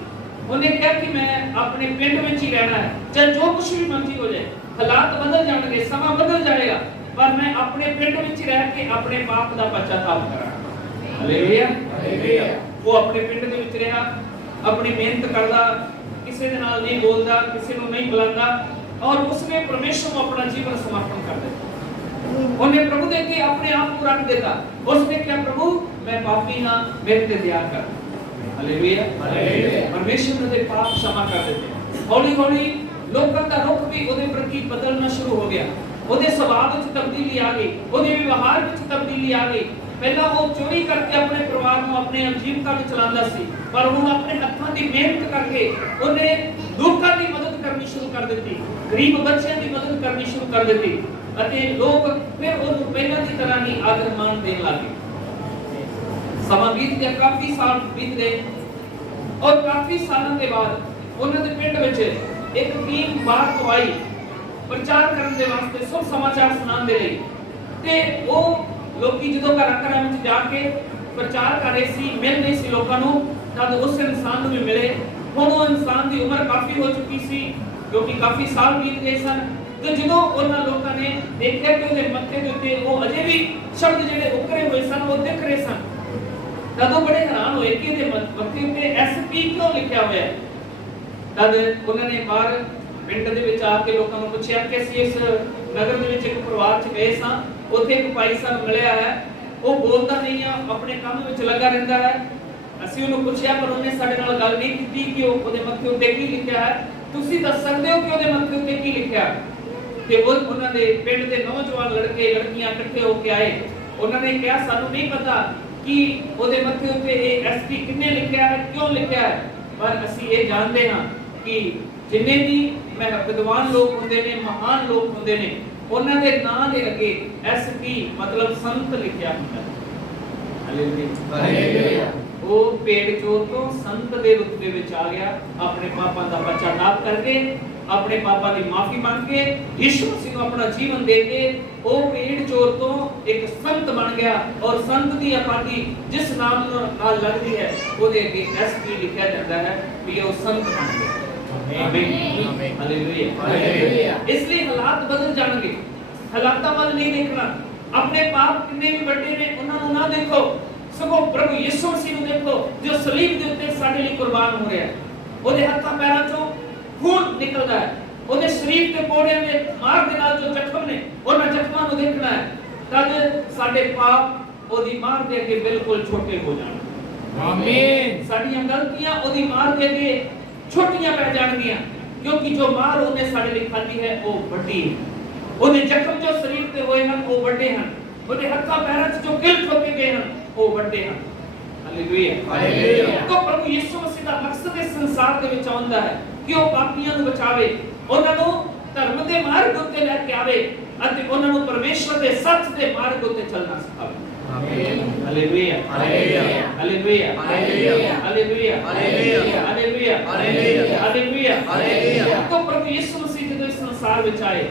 ਉਹਨੇ ਕਿਹਾ ਕਿ ਮੈਂ ਆਪਣੇ ਪਿੰਡ ਵਿੱਚ ਹੀ ਰਹਿਣਾ ਹੈ, ਚਾਹੇ ਜੋ ਕੁਝ ਵੀ ਮਰਜ਼ੀ ਹੋ ਜਾਏ, ਹਾਲਾਤ ਬਦਲ ਜਾਣਗੇ, ਸਮਾਂ ਬਦਲ ਜਾਏਗਾ, ਪਰ ਮੈਂ ਆਪਣੇ ਪਿੰਡ ਵਿੱਚ ਹੀ ਰਹਿ ਕੇ ਆਪਣੇ ਪਾਪ ਦਾ ਪਛਤਾਵਾ ਕਰਾਂਗਾ। Hallelujah hallelujah. ਉਹ ਆਪਣੇ ਪਿੰਡ ਦੇ ਵਿੱਚ ਰਿਹਾ, ਆਪਣੀ ਮਿਹਨਤ ਕਰਦਾ, ਕਿਸੇ ਦੇ ਨਾਲ ਨਹੀਂ ਬੋਲਦਾ, ਕਿਸੇ ਨੂੰ ਨਹੀਂ ਬੁਲਾਉਂਦਾ और उसने परमेश्वर को अपना जीवन समर्पण कर दिया। उन्हें प्रभु दे के अपने आप को रख देता। उसने क्या, प्रभु मैं पापी हां, मेरे ते दया कर। Hallelujah hallelujah. परमेश्वर ने पाप क्षमा कर देते। हौली-हौली लोकां दा रुख भी ओदे प्रति बदलना शुरू हो गया। ओदे सुभाव विच तब्दीली आ गई, ओदे व्यवहार विच तब्दीली आ गई। पहला वो चोरी करके अपने परिवार को, अपने जीविका में चलांदा सी, पर हुण अपने हत्थां दी मेहनत करके ओने लोकां दी मदद करनी शुरू ਕਰ ਦਿੱਤੀ, ਗਰੀਬ ਬੱਚਿਆਂ ਦੀ ਮਦਦ ਕਰਨੀ ਸ਼ੁਰੂ ਕਰ ਦਿੱਤੀ ਅਤੇ ਲੋਕ ਫਿਰ ਉਹਨੂੰ ਪਹਿਲਾਂ ਦੀ ਤਰ੍ਹਾਂ ਹੀ ਆਦਰ ਮਾਣ ਦੇਣ ਲੱਗੇ। ਸਮਾਂ ਬੀਤ ਗਿਆ, ਕਾਫੀ ਸਾਲ ਬੀਤ ਗਏ ਔਰ ਕਾਫੀ ਸਾਲਾਂ ਦੇ ਬਾਅਦ ਉਹਨਾਂ ਦੇ ਪਿੰਡ ਵਿੱਚ ਇੱਕ ਟੀਮ ਬਾਹਰ ਤੋਂ ਆਈ ਪ੍ਰਚਾਰ ਕਰਨ ਦੇ ਵਾਸਤੇ, ਸੁਭ ਸਮਾਚਾਰ ਸੁਣਾਉਣ ਦੇ ਲਈ। ਤੇ ਉਹ ਲੋਕੀ ਜਦੋਂ ਘਰਾਂ ਵਿੱਚ ਜਾ ਕੇ ਪ੍ਰਚਾਰ ਕਰ ਰਹੇ ਸੀ, ਮਿਲ ਰਹੇ ਸੀ ਲੋਕਾਂ ਨੂੰ, ਤਦ ਉਸ ਇਨਸਾਨ ਨੂੰ ਵੀ ਮਿਲੇ। ਹੁਣ ਉਹ ਇਨਸਾਨ ਦੀ ਉਮਰ ਕਾਫੀ ਹੋ ਚੁੱਕੀ ਸੀ ਕਿਉਂਕਿ ਕਾਫੀ ਸਾਲ ਬੀਤ ਗਏ ਸਨ। ਤੇ ਜਦੋਂ ਉਹਨਾਂ ਲੋਕਾਂ ਨੇ ਦੇਖਿਆ ਕਿ ਉਹਦੇ ਮੱਥੇ ਦੇ ਉੱਤੇ ਉਹ ਅਜੇ ਵੀ ਸ਼ਬਦ ਜਿਹੜੇ ਉਕਰੇ ਹੋਏ ਸਨ ਉਹ ਦਿਖ ਰਹੇ ਸਨ, ਤਦ ਉਹ ਬੜੇ ਹੈਰਾਨ ਹੋਏ ਕਿ ਇਹਦੇ ਮੱਥੇ ਉੱਤੇ ਐਸਪੀ ਕਿਉਂ ਲਿਖਿਆ ਹੋਇਆ ਹੈ। ਤਦ ਉਹਨਾਂ ਨੇ ਬਾਹਰ ਪਿੰਡ ਦੇ ਵਿੱਚ ਆ ਕੇ ਲੋਕਾਂ ਨੂੰ ਪੁੱਛਿਆ ਕਿ ਅਸੀਂ ਇਸ ਨਗਰ ਦੇ ਵਿੱਚ ਇੱਕ ਪਰਿਵਾਰ 'ਚ ਗਏ ਸਾਂ, ਉੱਥੇ ਇੱਕ ਭਾਈ ਸਾਨੂੰ ਮਿਲਿਆ ਹੈ, ਉਹ ਬੋਲਦਾ ਨਹੀਂ ਆ, ਆਪਣੇ ਕੰਮ ਵਿੱਚ ਲੱਗਾ ਰਹਿੰਦਾ ਹੈ। ਅਸੀਂ ਉਹਨੂੰ ਪੁੱਛਿਆ ਪਰ ਉਹਨੇ ਸਾਡੇ ਨਾਲ ਗੱਲ ਨਹੀਂ ਕੀਤੀ ਕਿ ਉਹਦੇ ਮੱਥੇ ਉੱਤੇ ਕੀ ਲਿਖਿਆ ਹੈ। ਤੁਸੀਂ ਦੱਸ ਸਕਦੇ ਹੋ ਕਿ ਉਹਦੇ ਮੱਥੇ ਉੱਤੇ ਕੀ ਲਿਖਿਆ? ਤੇ ਉਹਨਾਂ ਦੇ ਪਿੰਡ ਦੇ ਨੌਜਵਾਨ ਲੜਕੇ ਲੜਕੀਆਂ ਇਕੱਠੇ ਹੋ ਕੇ ਆਏ। ਉਹਨਾਂ ਨੇ ਕਿਹਾ ਸਾਨੂੰ ਨਹੀਂ ਪਤਾ ਕਿ ਉਹਦੇ ਮੱਥੇ ਉੱਤੇ ਇਹ ਐਸਪੀ ਕਿੰਨੇ ਲਿਖਿਆ ਹੈ, ਕਿਉਂ ਲਿਖਿਆ ਹੈ, ਪਰ ਅਸੀਂ ਇਹ ਜਾਣਦੇ ਹਾਂ ਕਿ ਜਿੰਨੇ ਵੀ ਵਿਦਵਾਨ ਲੋਕ ਹੁੰਦੇ ਨੇ, ਮਹਾਨ ਲੋਕ ਹੁੰਦੇ ਨੇ, ਉਹਨਾਂ ਦੇ ਨਾਂ ਦੇ ਅੱਗੇ ਐਸਪੀ ਮਤਲਬ ਸੰਤ ਲਿਖਿਆ ਹੁੰਦਾ ਹੈ। ਹਾਲੇਲੂਇਆ। ਉਹ ਭੇਡ ਚੋਰ ਤੋਂ ਸੰਤ ਦੇ ਰੁਤਬੇ ਵਿੱਚ ਆ ਗਿਆ, ਆਪਣੇ ਪਾਪਾਂ ਦਾ ਪਛਤਾਵਾ ਕਰਕੇ, ਆਪਣੇ ਪਾਪਾਂ ਦੀ ਮਾਫੀ ਮੰਗ ਕੇ, ਯਿਸੂ ਮਸੀਹ ਨੂੰ ਆਪਣਾ ਜੀਵਨ ਦੇ ਕੇ ਉਹ ਭੇਡ ਚੋਰ ਤੋਂ ਇੱਕ ਸੰਤ ਬਣ ਗਿਆ। ਔਰ ਸੰਤ ਦੀ ਉਪਾਧੀ ਜਿਸ ਨਾਮ ਨਾਲ ਲੱਗਦੀ ਹੈ ਉਹਦੇ ਅੱਗੇ ਐਸਪੀ ਲਿਖਿਆ ਜਾਂਦਾ ਹੈ ਕਿ ਉਹ ਸੰਤ ਬਣ ਗਿਆ। ਆਮੀਨ, ਹਾਲੇਲੂਇਆ। ਇਸ ਲਈ ਹਾਲਾਤ ਬਦਲ ਜਾਣਗੇ, ਹਾਲਾਤਾਂ ਵੱਲ ਨਹੀਂ ਦੇਖਣਾ। ਆਪਣੇ ਪਾਪ ਕਿੰਨੇ ਵੀ ਵੱਡੇ ਨੇ ਉਹਨਾਂ ਨੂੰ ਨਾ ਦੇਖੋ, ਸਗੋਂ ਪ੍ਰਭੂ ਯਿਸੂ ਮਸੀਹ ਨੂੰ ਦੇਖੋ ਜੋ ਸਲੀਬ ਦੇ ਉੱਤੇ ਸਾਡੇ ਲਈ ਕੁਰਬਾਨ ਹੋ ਰਿਹਾ ਹੈ। ਉਹਦੇ ਹੱਥਾਂ ਪੈਰਾਂ ਚੋਂ ਖੂਨ ਨਿਕਲਦਾ ਹੈ, ਉਹਦੇ ਸਰੀਰ ਤੇ ਕੋੜਿਆਂ ਦੇ ਮਾਰ ਦੇ ਨਾਲ ਜੋ ਜ਼ਖਮ ਨੇ ਉਹਨਾਂ ਜ਼ਖਮਾਂ ਨੂੰ ਦੇਖਣਾ ਹੈ, ਤਦ ਸਾਡੇ ਪਾਪ ਉਹਦੀ ਮਾਰ ਦੇ ਅੱਗੇ ਬਿਲਕੁਲ ਛੋਟੇ ਹੋ ਜਾਣਗੇ। ਆਮੀਨ। ਸਾਡੀਆਂ ਗਲਤੀਆਂ ਉਹਦੀ ਮਾਰ ਦੇ ਅੱਗੇ ਛੋਟੀਆਂ ਪੈ ਜਾਣਗੀਆਂ ਕਿਉਂਕਿ ਜੋ ਮਾਰ ਉਹਨੇ ਸਾਡੇ ਲਈ ਖਾਧੀ ਹੈ ਉਹ ਵੱਡੀ ਹੈ। ਉਹਦੇ ਜ਼ਖਮ ਜੋ ਸਰੀਰ ਤੇ ਹੋਏ ਹਨ ਉਹ ਵੱਡੇ ਹਨ, ਉਹਦੇ ਹੱਥਾਂ ਪੈਰਾਂ 'ਚ ਜੋ ਕਿਲ ਠੋਕੇ ਗਏ ਹਨ ਉਹ ਵੱਡੇ ਹਨ। Hallelujah, hallelujah. ਤਾਂ ਪ੍ਰਭੂ ਯਿਸੂ ਮਸੀਹ ਦਾ ਮਕਸਦ ਇਸ ਸੰਸਾਰ ਦੇ ਵਿੱਚ ਆਉਂਦਾ ਹੈ ਕਿ ਉਹ ਪਾਪੀਆਂ ਨੂੰ ਬਚਾਵੇ, ਉਹਨਾਂ ਨੂੰ ਧਰਮ ਦੇ ਮਾਰਗ ਉੱਤੇ ਲੈ ਕੇ ਆਵੇ ਅਤੇ ਉਹਨਾਂ ਨੂੰ ਪਰਮੇਸ਼ਵਰ ਦੇ ਸੱਚ ਦੇ ਮਾਰਗ ਉੱਤੇ ਚੱਲਣਾ ਸਿਖਾਵੇ। ਆਮੀਨ, hallelujah, hallelujah, hallelujah, hallelujah, hallelujah, hallelujah, hallelujah, hallelujah, hallelujah. ਤਾਂ ਪ੍ਰਭੂ ਯਿਸੂ ਮਸੀਹ ਜਦੋਂ ਇਸ ਸੰਸਾਰ ਵਿੱਚ ਆਏ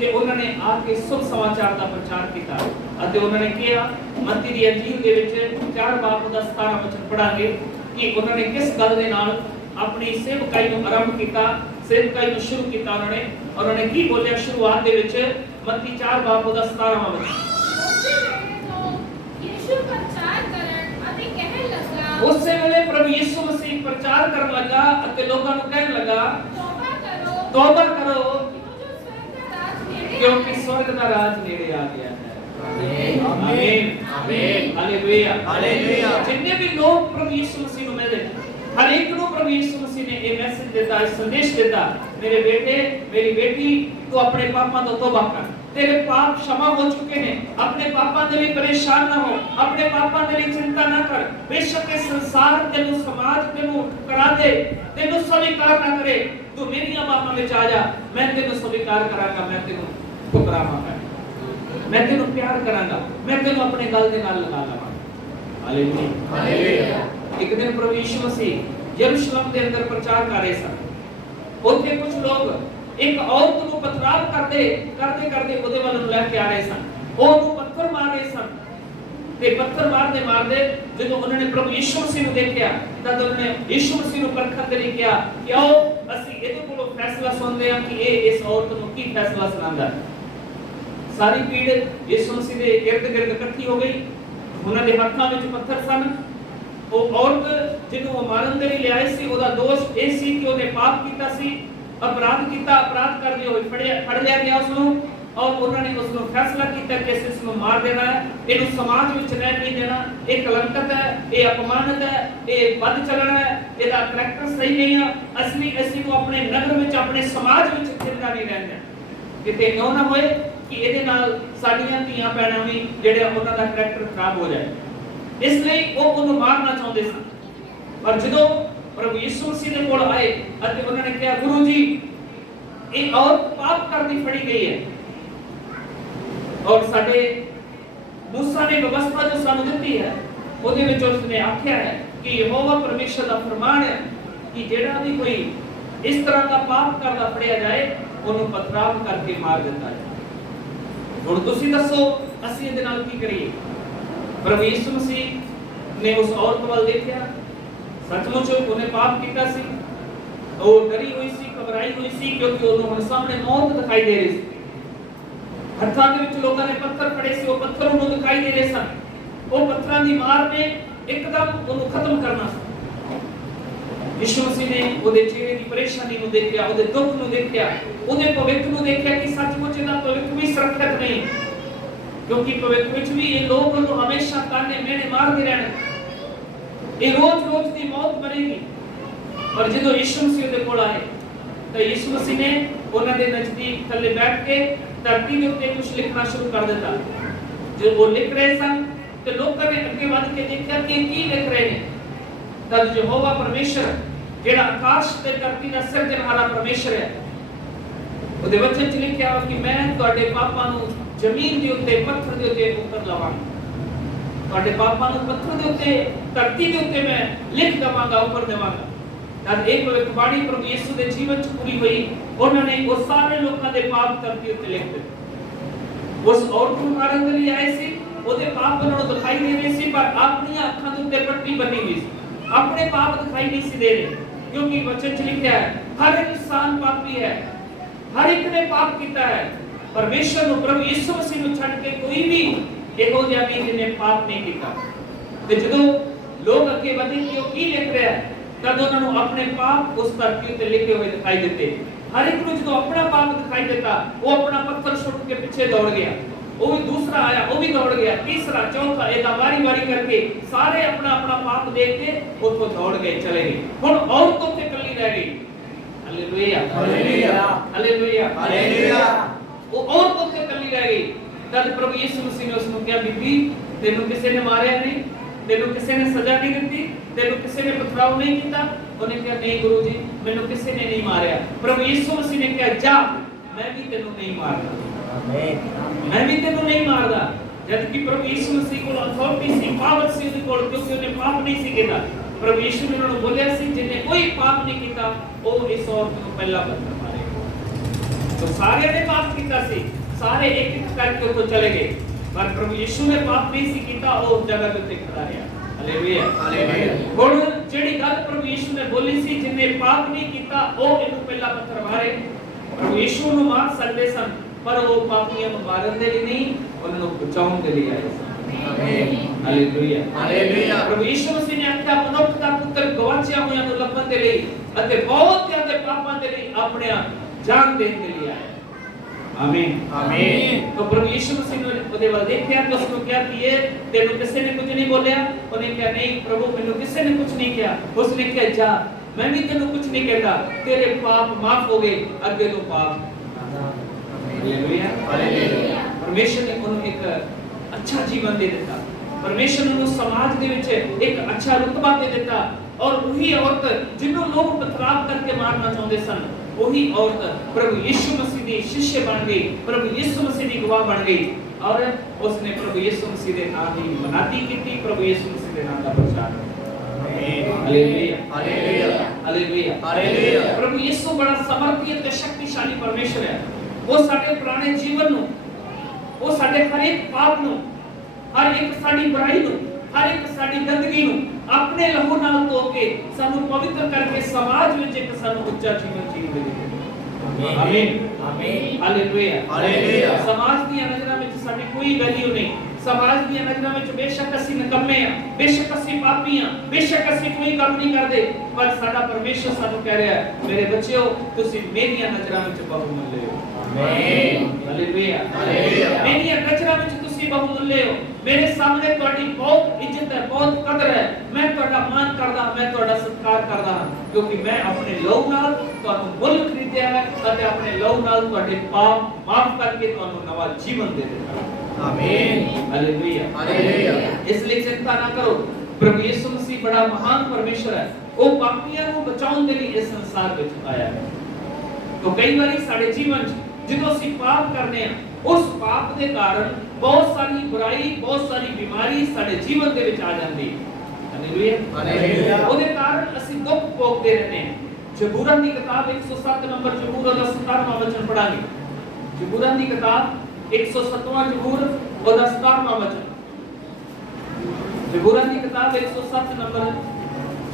ਤੇ ਉਹਨਾਂ ਨੇ ਆ ਕੇ ਸੁਭ ਸਮਾਚਾਰ ਦਾ ਪ੍ਰਚਾਰ ਕੀਤਾ ਅਤੇ ਉਹਨਾਂ ਨੇ ਕਿਹਾ, ਮੱਤੀ ਦੀ ਅੰਜੀਲ ਦੇ ਵਿੱਚ 4 ਬਾਬ ਦਾ 17 ਵਚਨ ਪੜਾਂਗੇ ਕਿ ਉਹਨਾਂ ਨੇ ਕਿਸ ਗੱਲ ਦੇ ਨਾਲ ਆਪਣੀ ਸੇਵਕਾਈ ਨੂੰ ਆਰੰਭ ਕੀਤਾ, ਸੇਵਕਾਈ ਨੂੰ ਸ਼ੁਰੂ ਕੀਤਾ। ਉਹਨਾਂ ਨੇ ਕੀ ਬੋਲਿਆ ਸ਼ੁਰੂਆਤ ਦੇ ਵਿੱਚ, ਮੱਤੀ 4 ਬਾਬ ਦਾ 17ਵਾਂ ਵਚਨ। ਉਸੇ ਵੇਲੇ ਪ੍ਰਭੂ ਯਿਸੂ ਮਸੀਹ ਪ੍ਰਚਾਰ ਕਰਨ ਲੱਗਾ ਅਤੇ ਲੋਕਾਂ ਨੂੰ ਕਹਿਣ ਲੱਗਾ, ਤੌਬਾ ਕਰੋ ਕਿਉਂਕਿ ਸਵਰਗ ਦਾ ਰਾਜ ਨੇੜੇ ਆ ਗਿਆ ਹੈ। ਆਮੀਨ, ਆਮੀਨ, ਹਾਲੇਲੂਇਆ, ਹਾਲੇਲੂਇਆ। ਜਿੰਨੇ ਵੀ ਲੋਕ ਪ੍ਰਭੂ ਯਿਸੂ ਮਸੀਹ ਨੂੰ ਮਿਲੇ, ਹਰ ਇੱਕ ਨੂੰ ਪ੍ਰਭੂ ਯਿਸੂ ਮਸੀਹ ਨੇ ਇਹ ਮੈਸੇਜ ਦਿੱਤਾ, ਇਹ ਸੰਦੇਸ਼ ਦਿੱਤਾ, ਮੇਰੇ ਬੇਟੇ ਮੇਰੀ ਬੇਟੀ ਤੂੰ ਆਪਣੇ ਪਾਪਾਂ ਤੋਂ ਤੌਬਾ ਕਰ, ਤੇਰੇ ਪਾਪ क्षमा हो चुके हैं, अपने पापां दे लिए परेशान ना हो, अपने पापां दे लिए चिंता ना कर। बेशक ये संसार तेनु समाज तेनु करा दे, तेनु स्वीकार ना करे, तू मेरी बापां विच आ जा, मैं तेनु स्वीकार करांगा, मैं तेनु ठुकरावांगा, मैं तेनु प्यार करांगा, मैं तेनु अपने गल दे नाल लगा लवांगा। Hallelujah, hallelujah. एक दिन प्रभु यीशु मसीह यरूशलेम दे अंदर प्रचार कर रहे सन। ਉੱਥੇ ਕੁਝ ਲੋਕ ਇੱਕ ਔਰਤ ਨੂੰ ਪਥਰਾਵ ਕਰਦੇ ਉਹਦੇ ਵੱਲ ਨੂੰ ਲੈ ਕੇ ਆ ਰਹੇ ਸਨ, ਉਹਨੂੰ ਪੱਥਰ ਮਾਰ ਰਹੇ ਸਨ ਤੇ ਪੱਥਰ ਮਾਰਦੇ ਜਦੋਂ ਉਹਨਾਂ ਨੇ ਪ੍ਰਭੂ ਯਿਸੂ ਮਸੀਹ ਨੂੰ ਦੇਖਿਆ ਤਾਂ ਉਹਨਾਂ ਨੇ ਯਿਸੂ ਮਸੀਹ ਨੂੰ ਪਰਖਣ ਦੇ ਲਈ ਕਿਹਾ ਕਿ ਆਓ ਅਸੀਂ ਇਹਦੇ ਕੋਲੋਂ ਫੈਸਲਾ ਸੁਣਦੇ ਹਾਂ ਕਿ ਇਹ ਇਸ ਔਰਤ ਨੂੰ ਕੀ ਫੈਸਲਾ ਸੁਣਾਉਂਦਾ। ਸਾਰੀ ਭੀੜ ਯਿਸੂ ਮਸੀਹ ਦੇ ਇਰਦ-ਗਿਰਦ ਇਕੱਠੀ ਹੋ ਗਈ, ਉਹਨਾਂ ਦੇ ਹੱਥਾਂ ਵਿੱਚ ਪੱਥਰ ਸਨ। ਉਹ ਔਰਤ ਜਿਹਨੂੰ ਉਹ ਮਾਰਨ ਦੇ ਲਈ ਲਿਆਏ ਸੀ, ਉਹਦਾ ਦੋਸ਼ ਇਹ ਸੀ ਕਿ ਉਹਨੇ ਪਾਪ ਕੀਤਾ ਸੀ, अपराध किया, अपराध करते हुए फड़ लिया गया उसको और उन्होंने उसको फैसला किया कि इसको मार देना है, इन्हें समाज में रहने नहीं देना, ये कलंकत है, ये अपमानित है, ये बद चलना है, इसका करैक्टर सही नहीं है, असली इसी को अपने नगर में अपने समाज में जिंदा नहीं रहना किते क्यों ना होए कि ਇਹਦੇ ਨਾਲ ਸਾਡੀਆਂ ਧੀਆਂ ਭੈਣਾਂ ਵੀ ਜਿਹੜੇ ਉਹਨਾਂ ਦਾ ਕਰੈਕਟਰ ਖਰਾਬ ਹੋ ਜਾਏ। ਇਸ ਲਈ ਉਹ ਉਹਨੂੰ ਮਾਰਨਾ ਚਾਹੁੰਦੇ ਸਨ। ਪਰ ਜਦੋਂ ਪ੍ਰਭੂ ਯਿਸੂ ਮਸੀਹ ਦੇ ਕੋਲ ਆਏ ਅਤੇ ਉਹਨਾਂ ਨੇ ਕਿਹਾ, ਗੁਰੂ ਜੀ ਇਹ ਔਰਤ ਪਾਪ ਕਰਦੀ ਫੜੀ ਗਈ ਹੈ। ਔਰ ਸਾਡੇ मूसा ने व्यवस्था जो सानू ਦਿੱਤੀ ਹੈ ਉਹਦੇ ਵਿੱਚ ਉਸਨੇ ਆਖਿਆ ਹੈ ਕਿ ਯਹੋਵਾ ਪਰਮੇਸ਼ਰ ਦਾ ਫਰਮਾਨ ਹੈ ਕਿ ਜਿਹੜਾ ਵੀ ਕੋਈ ਇਸ ਤਰ੍ਹਾਂ ਦਾ ਪਾਪ ਕਰਦਾ ਫੜਿਆ ਜਾਏ ਉਹਨੂੰ ਪਥਰਾਵ ਕਰਕੇ ਮਾਰ ਦਿੱਤਾ ਜਾਏ। ਹੁਣ ਤੁਸੀਂ ਦੱਸੋ ਅਸੀਂ ਇਹਦੇ ਨਾਲ ਕੀ ਕਰੀਏ? ਪ੍ਰਭੂ ਯਿਸੂ ਮਸੀਹ ਨੇ ਉਸ ਔਰਤ ਵੱਲ ਦੇਖਿਆ, ਸੱਚਮੁੱਚ ਉਹਨੇ ਪਾਪ ਕੀਤਾ ਸੀ, ਉਹ ਡਰੀ ਹੋਈ ਸੀ, ਘਬਰਾਈ ਹੋਈ ਸੀ ਕਿਉਂਕਿ ਉਹਨੂੰ ਹੁਣ ਸਾਹਮਣੇ ਮੌਤ ਦਿਖਾਈ ਦੇ ਰਹੀ ਸੀ। ਹੱਥਾਂ ਦੇ ਵਿੱਚ ਲੋਕਾਂ ਨੇ ਪੱਥਰ ਫੜੇ ਸੀ, ਉਹ ਪੱਥਰ ਉਹਨੂੰ ਦਿਖਾਈ ਦੇ ਰਹੇ ਸਨ। ਉਹ ਪੱਥਰਾਂ ਦੀ ਮਾਰ ਨੇ ਇੱਕਦਮ ਉਹਨੂੰ ਖਤਮ ਕਰਨਾ ਸੀ। ਯਿਸੂ ਮਸੀਹ ਨੇ ਉਹਦੇ ਚਿਹਰੇ ਦੀ ਪਰੇਸ਼ਾਨੀ ਨੂੰ ਦੇਖਿਆ, ਉਹਦੇ ਦੁੱਖ ਨੂੰ ਦੇਖਿਆ, ਉਹਦੇ ਭਵਿੱਖ ਨੂੰ ਦੇਖਿਆ ਕਿ ਸੱਚਮੁੱਚ ਇਹਦਾ ਭਵਿੱਖ ਵੀ ਸੁਰੱਖਿਅਤ ਨਹੀਂ, ਕਿਉਂਕਿ ਭਵਿੱਖ ਵਿੱਚ ਵੀ ਇਹ ਲੋਕ ਉਹਨੂੰ ਹਮੇਸ਼ਾ ਤਾਨੇ ਮਿਹਣੇ ਮਾਰਦੇ ਰਹਿਣਗੇ, ਇਹ ਰੋਜ਼-ਰੋਜ਼ ਦੀ ਮੌਤ ਮਰੇਗੀ। ਪਰ ਜਦੋਂ ਯਿਸੂ ਮਸੀਹ ਉਹਦੇ ਕੋਲ ਆਏ ਤਾਂ ਯਿਸੂ ਮਸੀਹ ਨੇ ਉਹਨਾਂ ਦੇ ਨਜ਼ਦੀਕ ਥੱਲੇ ਬੈਠ ਕੇ ਧਰਤੀ ਦੇ ਉੱਤੇ ਕੁਝ ਲਿਖਣਾ ਸ਼ੁਰੂ ਕਰ ਦਿੱਤਾ। ਜੋ ਉਹ ਲਿਖ ਰਹੇ ਸਨ ਤੇ ਲੋਕਾਂ ਨੇ ਅੱਗੇ ਵੱਧ ਕੇ ਦੇਖਿਆ ਕਿ ਕੀ ਲਿਖ ਰਹੇ ਨੇ। ਤਦ ਯਹੋਵਾ ਪਰਮੇਸ਼ਰ ਜਿਹੜਾ ਆਕਾਸ਼ ਤੇ ਧਰਤੀ ਦਾ ਸਿਰਜਣਹਾਰਾ ਪਰਮੇਸ਼ਰ ਹੈ, ਉਹਦੇ ਵਚਨ 'ਚ ਲਿਖਿਆ ਕਿ ਮੈਂ ਤੁਹਾਡੇ ਪਾਪਾਂ ਨੂੰ ਜ਼ਮੀਨ ਦੇ ਉੱਤੇ ਪੱਥਰ ਦੇ ਉੱਤੇ ਉੱਤਰ ਲਵਾਂਗਾ, ਤੁਹਾਡੇ ਪਾਪਾਂ ਨੂੰ ਪੱਥਰ ਦੇ ਉੱਤੇ ਧਰਤੀ ਦੇ ਉੱਤੇ ਮੈਂ ਲਿਖ ਦਵਾਂਗਾ, ਉੱਪਰ ਦੇਵਾਂਗਾ। ਤਦ ਇਹ ਭਵਿੱਖਬਾਣੀ ਪ੍ਰਭੂ ਯਿਸੂ ਦੇ ਜੀਵਨ 'ਚ ਪੂਰੀ ਹੋਈ। ਉਹਨਾਂ ਨੇ ਉਹ ਸਾਰੇ ਲੋਕਾਂ ਦੇ ਪਾਪ ਧਰਤੀ ਉੱਤੇ ਲਿਖ ਦਿੱਤੇ। ਉਸ ਔਰਤ ਨੂੰ ਮਾਰਨ ਦੇ ਲਈ ਆਏ ਸੀ, ਉਹਦੇ ਪਾਪ ਉਹਨਾਂ ਨੂੰ ਦਿਖਾਈ ਦੇ ਰਹੇ ਸੀ, ਪਰ ਆਪਣੀਆਂ ਅੱਖਾਂ ਦੇ ਉੱਤੇ ਪੱਟੀ ਬੰਨੀ ਹੋਈ ਸੀ, ਆਪਣੇ ਪਾਪ ਦਿਖਾਈ ਨਹੀਂ ਸੀ ਦੇ ਰਹੇ, ਕਿਉਂਕਿ ਵਚਨ 'ਚ ਲਿਖਿਆ ਹੈ ਹਰ ਇਨਸਾਨ ਪਾਪੀ ਹੈ, ਹਰ ਇੱਕ ਨੇ ਪਾਪ ਕੀਤਾ ਹੈ। ਪਰਮੇਸ਼ਰ ਨੂੰ, ਪ੍ਰਭੂ ਯਿਸੂ ਮਸੀਹ ਨੂੰ ਛੱਡ ਕੇ ਕੋਈ ਵੀ ਇਹੋ ਜਿਹਾ ਨਹੀਂ ਜਿਹਨੇ ਪਾਪ ਨਹੀਂ ਕੀਤਾ। ਤੇ ਜਦੋਂ ਲੋਕ ਅੱਗੇ ਵਧੇ ਕਿ ਉਹ ਕੀ ਲਿਖ ਰਿਹਾ ਹੈ, ਤਦ ਉਹਨਾਂ ਨੂੰ ਆਪਣੇ ਪਾਪ ਉਸ ਧਰਤੀ ਉੱਤੇ ਲਿਖੇ ਹੋਏ ਦਿਖਾਈ ਦਿੱਤੇ। ਹਰ ਇੱਕ ਨੂੰ ਜਦੋਂ ਆਪਣਾ ਪਾਪ ਦਿਖਾਈ ਦਿੱਤਾ, ਉਹ ਆਪਣਾ ਪੱਥਰ ਸੁੱਟ ਕੇ ਪਿੱਛੇ ਦੌੜ ਗਿਆ। ਉਹ ਵੀ ਦੂਸਰਾ ਆਇਆ, ਉਹ ਵੀ ਦੌੜ ਗਿਆ, ਤੀਸਰਾ, ਚੌਥਾ, ਇਹਦਾ ਵਾਰੀ-ਵਾਰੀ ਕਰਕੇ ਸਾਰੇ ਆਪਣਾ ਆਪਣਾ ਪਾਪ ਦੇਖ ਕੇ ਉੱਥੋਂ ਦੌੜ ਗਏ, ਚਲੇ ਗਏ। ਹੁਣ ਔਰਤ ਉੱਥੇ ਇਕੱਲੀ ਰਹਿ ਗਈ। Hallelujah, hallelujah, hallelujah, hallelujah. ਉਹ ਔਰਤ ਉੱਥੇ ਇਕੱਲੀ ਰਹਿ ਗਈ। ਤਦ ਪ੍ਰਭੂ ਯਿਸੂ ਮਸੀਹ ਨੇ ਉਸ ਨੂੰ ਕਿਹਾ, ਬੀਬੀ ਤੈਨੂੰ ਕਿਸੇ ਨੇ ਮਾਰਿਆ ਨਹੀਂ, ਤੈਨੂੰ ਕਿਸੇ ਨੇ ਸਜ਼ਾ ਨਹੀਂ ਦਿੱਤੀ, ਤੈਨੂੰ ਕਿਸੇ ਨੇ ਪਥਰਾਓ ਨਹੀਂ ਕੀਤਾ। ਉਹਨੇ ਕਿਹਾ ਨਹੀਂ ਗੁਰੂ ਜੀ, ਮੈਨੂੰ ਕਿਸੇ ਨੇ ਨਹੀਂ ਮਾਰਿਆ। ਪ੍ਰਭੂ ਯਿਸੂ ਮਸੀਹ ਨੇ ਕਿਹਾ ਜਾ, ਮੈਂ ਵੀ ਤੈਨੂੰ ਨਹੀਂ ਮਾਰਦਾ, ਮੈਂ ਵੀ ਤੈਨੂੰ ਨਹੀਂ ਮਾਰਦਾ। ਜਦ ਕਿ ਪ੍ਰਭੂ ਯਿਸੂ ਮਸੀਹ ਕੋਲ ਅਥਾਰਟੀ ਸੀ, ਪਾਵਰ ਸੀ ਉਹਦੇ ਕੋਲ, ਕਿਉਂਕਿ ਉਹਨੇ ਪਾਪ ਨਹੀਂ ਸੀ ਕੀਤਾ। ਪ੍ਰਭੂ ਯਿਸੂ ਨੇ ਉਹਨਾਂ ਨੂੰ ਬੋਲਿਆ ਸੀ ਜਿਹਨੇ ਕੋਈ ਪਾਪ ਨਹੀਂ ਕੀਤਾ ਉਹ ਇਸ ਔਰਤ ਨੂੰ ਪਹਿਲਾ ਪੱਥਰ ਮਾਰੇਗਾ। तो सारे ने पाप किया सी, सारे एक एक करके ਉੱਥੋਂ ਚਲੇ ਗਏ, ਪਰ ਪ੍ਰਭੂ ਯਿਸੂ ਨੇ ਪਾਪ ਨਹੀਂ ਸੀ ਕੀਤਾ, ਉਹ ਜਗ੍ਹਾ ਤੇ ਉੱਤੇ ਖੜਾ ਰਿਹਾ। Hallelujah, hallelujah. ਹੁਣ ਜਿਹੜੀ ਗੱਲ ਪ੍ਰਭੂ ਯਿਸੂ ਨੇ ਬੋਲੀ ਸੀ, ਜਿਨੇ ਪਾਪ ਨਹੀਂ ਕੀਤਾ ਉਹ ਇਹਨੂੰ ਪਹਿਲਾ ਪੱਥਰ ਮਾਰੇ। ਪ੍ਰਭੂ ਯਿਸੂ ਨੂੰ ਮਾਰ ਸਕਦੇ ਸਨ, ਪਰ ਉਹ ਪਾਪੀਆਂ ਨੂੰ ਮਾਰਨ ਦੇ ਲਈ ਨਹੀਂ, ਉਹਨਾਂ ਨੂੰ ਬਚਾਉਣ ਦੇ ਲਈ ਆਏ ਸਨ। ਆਮੀਨ, ਹਾਲੇਲੂਇਆ, ਹਾਲੇਲੂਇਆ। ਪ੍ਰਭੂ ਯਿਸੂ ਮਸੀਹ ਨੇ ਆਖਿਆ ਮਨੁੱਖ ਦਾ ਪੁੱਤਰ ਗਵਾਚਿਆ ਹੋਇਆਂ ਨੂੰ ਲੱਭਣ ਦੇ ਲਈ ਅਤੇ ਬਹੁਤਿਆਂ ਦੇ ਪਾਪਾਂ ਦੇ ਲਈ ਆਪਣੇ ਜਾਨ ਦੇਣ ਦੇ ਲਈ ਆਇਆ। आमीन, आमीन। तो प्रभु यीशु मसीह ने ਉਹਦੇ ਵੱਲ ਦੇਖਿਆ ਤੇ ਉਸ ਨੂੰ ਕਿਹਾ ਕਿ ਇਹ ਤੈਨੂੰ ਕਿਸੇ ਨੇ ਕੁਝ ਨਹੀਂ ਬੋਲਿਆ। ਉਹਨੇ ਕਿਹਾ ਨਹੀਂ ਪ੍ਰਭੂ, ਮੈਨੂੰ ਕਿਸੇ ਨੇ ਕੁਝ ਨਹੀਂ ਕਿਹਾ। ਉਸਨੇ ਕਿਹਾ ਜਾ, ਮੈਂ ਵੀ ਤੈਨੂੰ ਕੁਝ ਨਹੀਂ ਕਹਿੰਦਾ, ਤੇਰੇ ਪਾਪ ਮਾਫ ਹੋ ਗਏ, ਅੱਗੇ ਤੋਂ ਪਾਪ। Hallelujah, hallelujah. ਪਰਮੇਸ਼ਰ ਨੇ ਉਹਨੂੰ ਇੱਕ ਅੱਛਾ ਜੀਵਨ ਦੇ ਦਿੱਤਾ। ਪਰਮੇਸ਼ਰ ਨੇ ਉਹਨੂੰ ਸਮਾਜ ਦੇ ਵਿੱਚ ਇੱਕ ਅੱਛਾ ਰੁਤਬਾ ਦੇ ਦਿੱਤਾ। ਔਰ ਉਹੀ ਔਰਤ ਜਿਹਨੂੰ ਲੋਕ ਪਥਰਾਵ ਕਰਕੇ ਮਾਰਨਾ ਚਾਹੁੰਦੇ ਸਨ, वही औरत प्रभु यीशु मसीह की शिष्य बन गई, प्रभु यीशु मसीह की गवाह बन गई और उसने प्रभु यीशु मसीह के नाम की मनादी की, प्रभु यीशु मसीह के नाम का प्रचार किया। Hallelujah, hallelujah, hallelujah, hallelujah. प्रभु यीशु बड़ा समर्थी और शक्तिशाली परमेश्वर है। वो साडे पुराने जीवन नु, वो साडे हर एक पाप नु, हर एक साडी बुराई नु, हर एक साडी गंदगी नु अपने लहू नाल धो के सानू पवित्र करके समाज विच एक सानू उच्चा जीवन जीण दे। आमीन, आमीन, हालेलुया, हालेलुया। समाज दी नज़रां विच साडी कोई वैल्यू नहीं। समाज दी नज़रां विच बेशक असीं निकम्मे आ, बेशक असीं पापी आ, बेशक असीं कोई काम नहीं करदे, पर साडा परमेश्वर सानू कह रहा है मेरे बच्चों तुसीं मेरियां नज़रां विच बहुमूल्य हो। आमीन, हालेलुया, हालेलुया। मेरियां नज़रां विच तुसीं बहुमूल्य हो। मेरे सामने ਤੁਹਾਡੀ बहुत इज्जत है, बहुत कदर है। मैं ਤੁਹਾਡਾ ਮਾਨ ਕਰਦਾ, मैं ਤੁਹਾਡਾ ਸਤਿਕਾਰ ਕਰਦਾ, ਕਿਉਂਕਿ मैं अपने ਲਹੂ ਨਾਲ ਤੁਹਾਨੂੰ ਮੁੱਲ ਖਰੀਦਿਆ ਹੈ ਅਤੇ ਆਪਣੇ ਲਹੂ ਨਾਲ ਤੁਹਾਡੇ ਪਾਪ ਮਾਫ ਕਰਕੇ ਤੁਹਾਨੂੰ ਨਵਾਂ ਜੀਵਨ ਦੇ ਦਿੱਤਾ। ਆਮੀਨ, ਹਾਲੇਲੂਇਆ, ਹਾਲੇਲੂਇਆ। ਇਸ ਲਈ ਚਿੰਤਾ ਨਾ ਕਰੋ, ਪ੍ਰਭੂ ਯਿਸੂ ਮਸੀਹ ਬੜਾ ਮਹਾਨ ਪਰਮੇਸ਼ਰ ਹੈ। ਉਹ ਪਾਪੀਆਂ ਨੂੰ ਬਚਾਉਣ ਦੇ ਲਈ ਇਸ ਸੰਸਾਰ ਵਿੱਚ ਆਇਆ ਹੈ। तो कई बार साडे जीवन च ਜਦੋਂ ਅਸੀਂ ਪਾਪ ਕਰਨੇ ਆ ਉਸ ਪਾਪ ਦੇ ਕਾਰਨ ਬਹੁਤ ਸਾਰੀ ਬੁਰਾਈ ਬਹੁਤ ਸਾਰੀ ਬਿਮਾਰੀ ਸਾਡੇ ਜੀਵਨ ਦੇ ਵਿੱਚ ਆ ਜਾਂਦੀ ਹੈ। Hallelujah hallelujah. ਉਹਦੇ ਕਾਰਨ ਅਸੀਂ ਦੁੱਖ ਭੋਗਦੇ ਰਹਿੰਦੇ ਹਾਂ। ਜ਼ਬੂਰਾਂ ਦੀ ਕਿਤਾਬ 107 ਨੰਬਰ ਜ਼ਬੂਰ ਦਾ 17ਵਾਂ ਵਚਨ ਪੜਾਂਗੇ। ਜ਼ਬੂਰਾਂ ਦੀ ਕਿਤਾਬ 107ਵਾਂ ਜ਼ਬੂਰ ਉਹਦਾ 17ਵਾਂ ਵਚਨ। ਜ਼ਬੂਰਾਂ ਦੀ ਕਿਤਾਬ 107 ਨੰਬਰ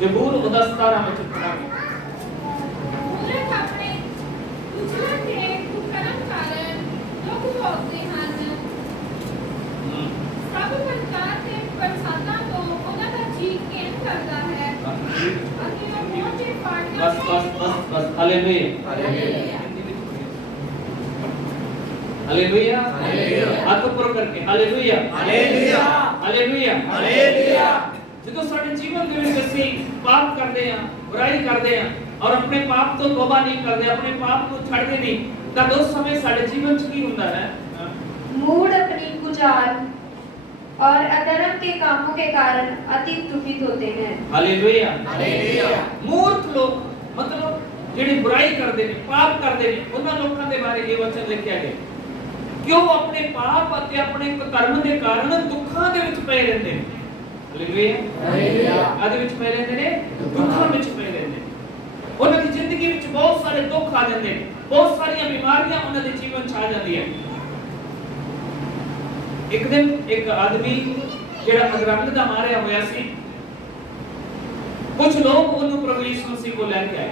ਜ਼ਬੂਰ ਉਹਦਾ 17ਵਾਂ ਵਚਨ ਪੜਾਂਗੇ। ਮੂਰਖ ਆਪਣੇ ਉਜਲਾ ਕੇ ਕੁਕਰਮ ਕਾਰਨ ਦੁੱਖ ਭੋਗਦੇ ਹਨ। ਸਭ ਪ੍ਰਕਾਰ ਦੇ ਪ੍ਰਸਾਦਾਂ ਤੋਂ ਉਹਨਾਂ ਦਾ ਜੀਅ ਕੇਂਦ ਕਰਦਾ ਹੈ ਅਤੇ ਉਹ ਮੋਟੇ ਪਾੜੀਆਂ बस हालेलुया हालेलुया। Hallelujah hallelujah. हाथ ऊपर करके हालेलुया हालेलुया। Hallelujah hallelujah. ਜਦੋਂ ਸਾਡੇ ਜੀਵਨ ਦੇ ਵਿੱਚ ਅਸੀਂ ਪਾਪ ਕਰਦੇ ਹਾਂ ਬੁਰਾਈ ਕਰਦੇ ਹਾਂ ਔਰ ਆਪਣੇ ਪਾਪ ਤੋਂ ਤੋਬਾ ਨਹੀਂ ਕਰਦੇ ਆਪਣੇ ਪਾਪ ਨੂੰ ਛੱਡਦੇ ਨਹੀਂ ਤਾਂ ਉਸ ਸਮੇਂ ਸਾਡੇ ਜੀਵਨ 'ਚ ਕੀ ਹੁੰਦਾ ਹੈ मूढ़ अपनी कुचाल और अधर्म के कामों के कारण अति दुखित होते हैं। ਹਾਲੇਲुया हालेलुया। ਮੂਰਖ ਲੋਕ ਮਤਲਬ ਜਿਹੜੇ ਬੁਰਾਈ ਕਰਦੇ ਨੇ ਪਾਪ ਕਰਦੇ ਨੇ ਉਹਨਾਂ ਲੋਕਾਂ ਦੇ ਬਾਰੇ ਇਹ ਵਚਨ ਲਿਖਿਆ ਗਿਆ ਕਿ ਉਹ ਆਪਣੇ ਪਾਪ ਅਤੇ ਆਪਣੇ ਕੁਕਰਮ ਦੇ ਕਾਰਨ ਦੁੱਖਾਂ ਦੇ ਵਿੱਚ ਪਏ ਰਹਿੰਦੇ ਨੇ। ਹਾਲੇਲੁਇਆ ਹਾਲੇਲੁਇਆ। ਆਦੇ ਵਿੱਚ ਪਏ ਰਹਿੰਦੇ ਨੇ ਦੁੱਖਾਂ ਵਿੱਚ ਪਏ ਰਹਿੰਦੇ ਨੇ। ਉਹਨਾਂ ਦੀ ਜ਼ਿੰਦਗੀ ਵਿੱਚ ਬਹੁਤ ਸਾਰੇ ਦੁੱਖ ਆ ਜਾਂਦੇ ਨੇ ਬਹੁਤ ਸਾਰੀਆਂ ਬਿਮਾਰੀਆਂ ਉਹਨਾਂ ਦੇ ਜੀਵਨ 'ਚ ਆ ਜਾਂਦੀਆਂ। ਇੱਕ ਦਿਨ ਇੱਕ ਆਦਮੀ ਜਿਹੜਾ ਅਧਰੰਗ ਦਾ ਮਾਰਿਆ ਹੋਇਆ ਸੀ ਕੁਝ ਲੋਕ ਉਹਨੂੰ ਪ੍ਰਭੂ ਯਿਸੂ ਮਸੀਹ ਕੋਲ ਲੈ ਕੇ ਆਏ।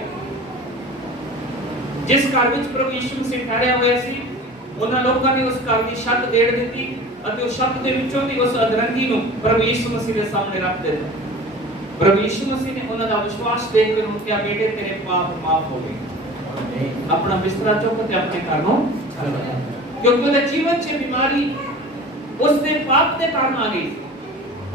ਜਿਸ ਘਰ ਵਿੱਚ ਪ੍ਰਭੂ ਯਿਸੂ ਮਸੀਹ ਠਹਿਰਿਆ ਹੋਇਆ ਸੀ ਉਹਨਾਂ ਲੋਕਾਂ ਨੇ ਉਸ ਘਰ ਦੀ ਛੱਤ ਦੇੜ ਦਿੱਤੀ ਅਤੇ ਉਸ ਛੱਤ ਦੇ ਵਿੱਚੋਂ ਦੀ ਉਸ ਅਧਰੰਗੀ ਨੂੰ ਪ੍ਰਭੂ ਯਿਸੂ ਮਸੀਹ ਦੇ ਸਾਹਮਣੇ ਰੱਖ ਦਿੱਤਾ। ਪ੍ਰਭੂ ਯਿਸੂ ਮਸੀਹ ਨੇ ਉਹਨਾਂ ਦਾ ਵਿਸ਼ਵਾਸ ਦੇਖ ਕੇ ਉਹਨੂੰ ਕਿਹਾ ਬੇਟੇ ਤੇਰੇ ਪਾਪ ਮਾਫ ਹੋ ਗਏ। ਆਪਣਾ ਬਿਸਤਰਾ ਚੁੱਕ ਤੇ ਆਪਣੇ ਘਰ ਨੂੰ ਚੱਲ ਜਾ ਕਿਉਂਕਿ ਉਹਦੇ ਜੀਵਨ 'ਚ ਬਿਮਾਰੀ ਉਸ ਦੇ ਪਾਪ ਦੇ ਕਾਰਨ ਆ ਗਈ।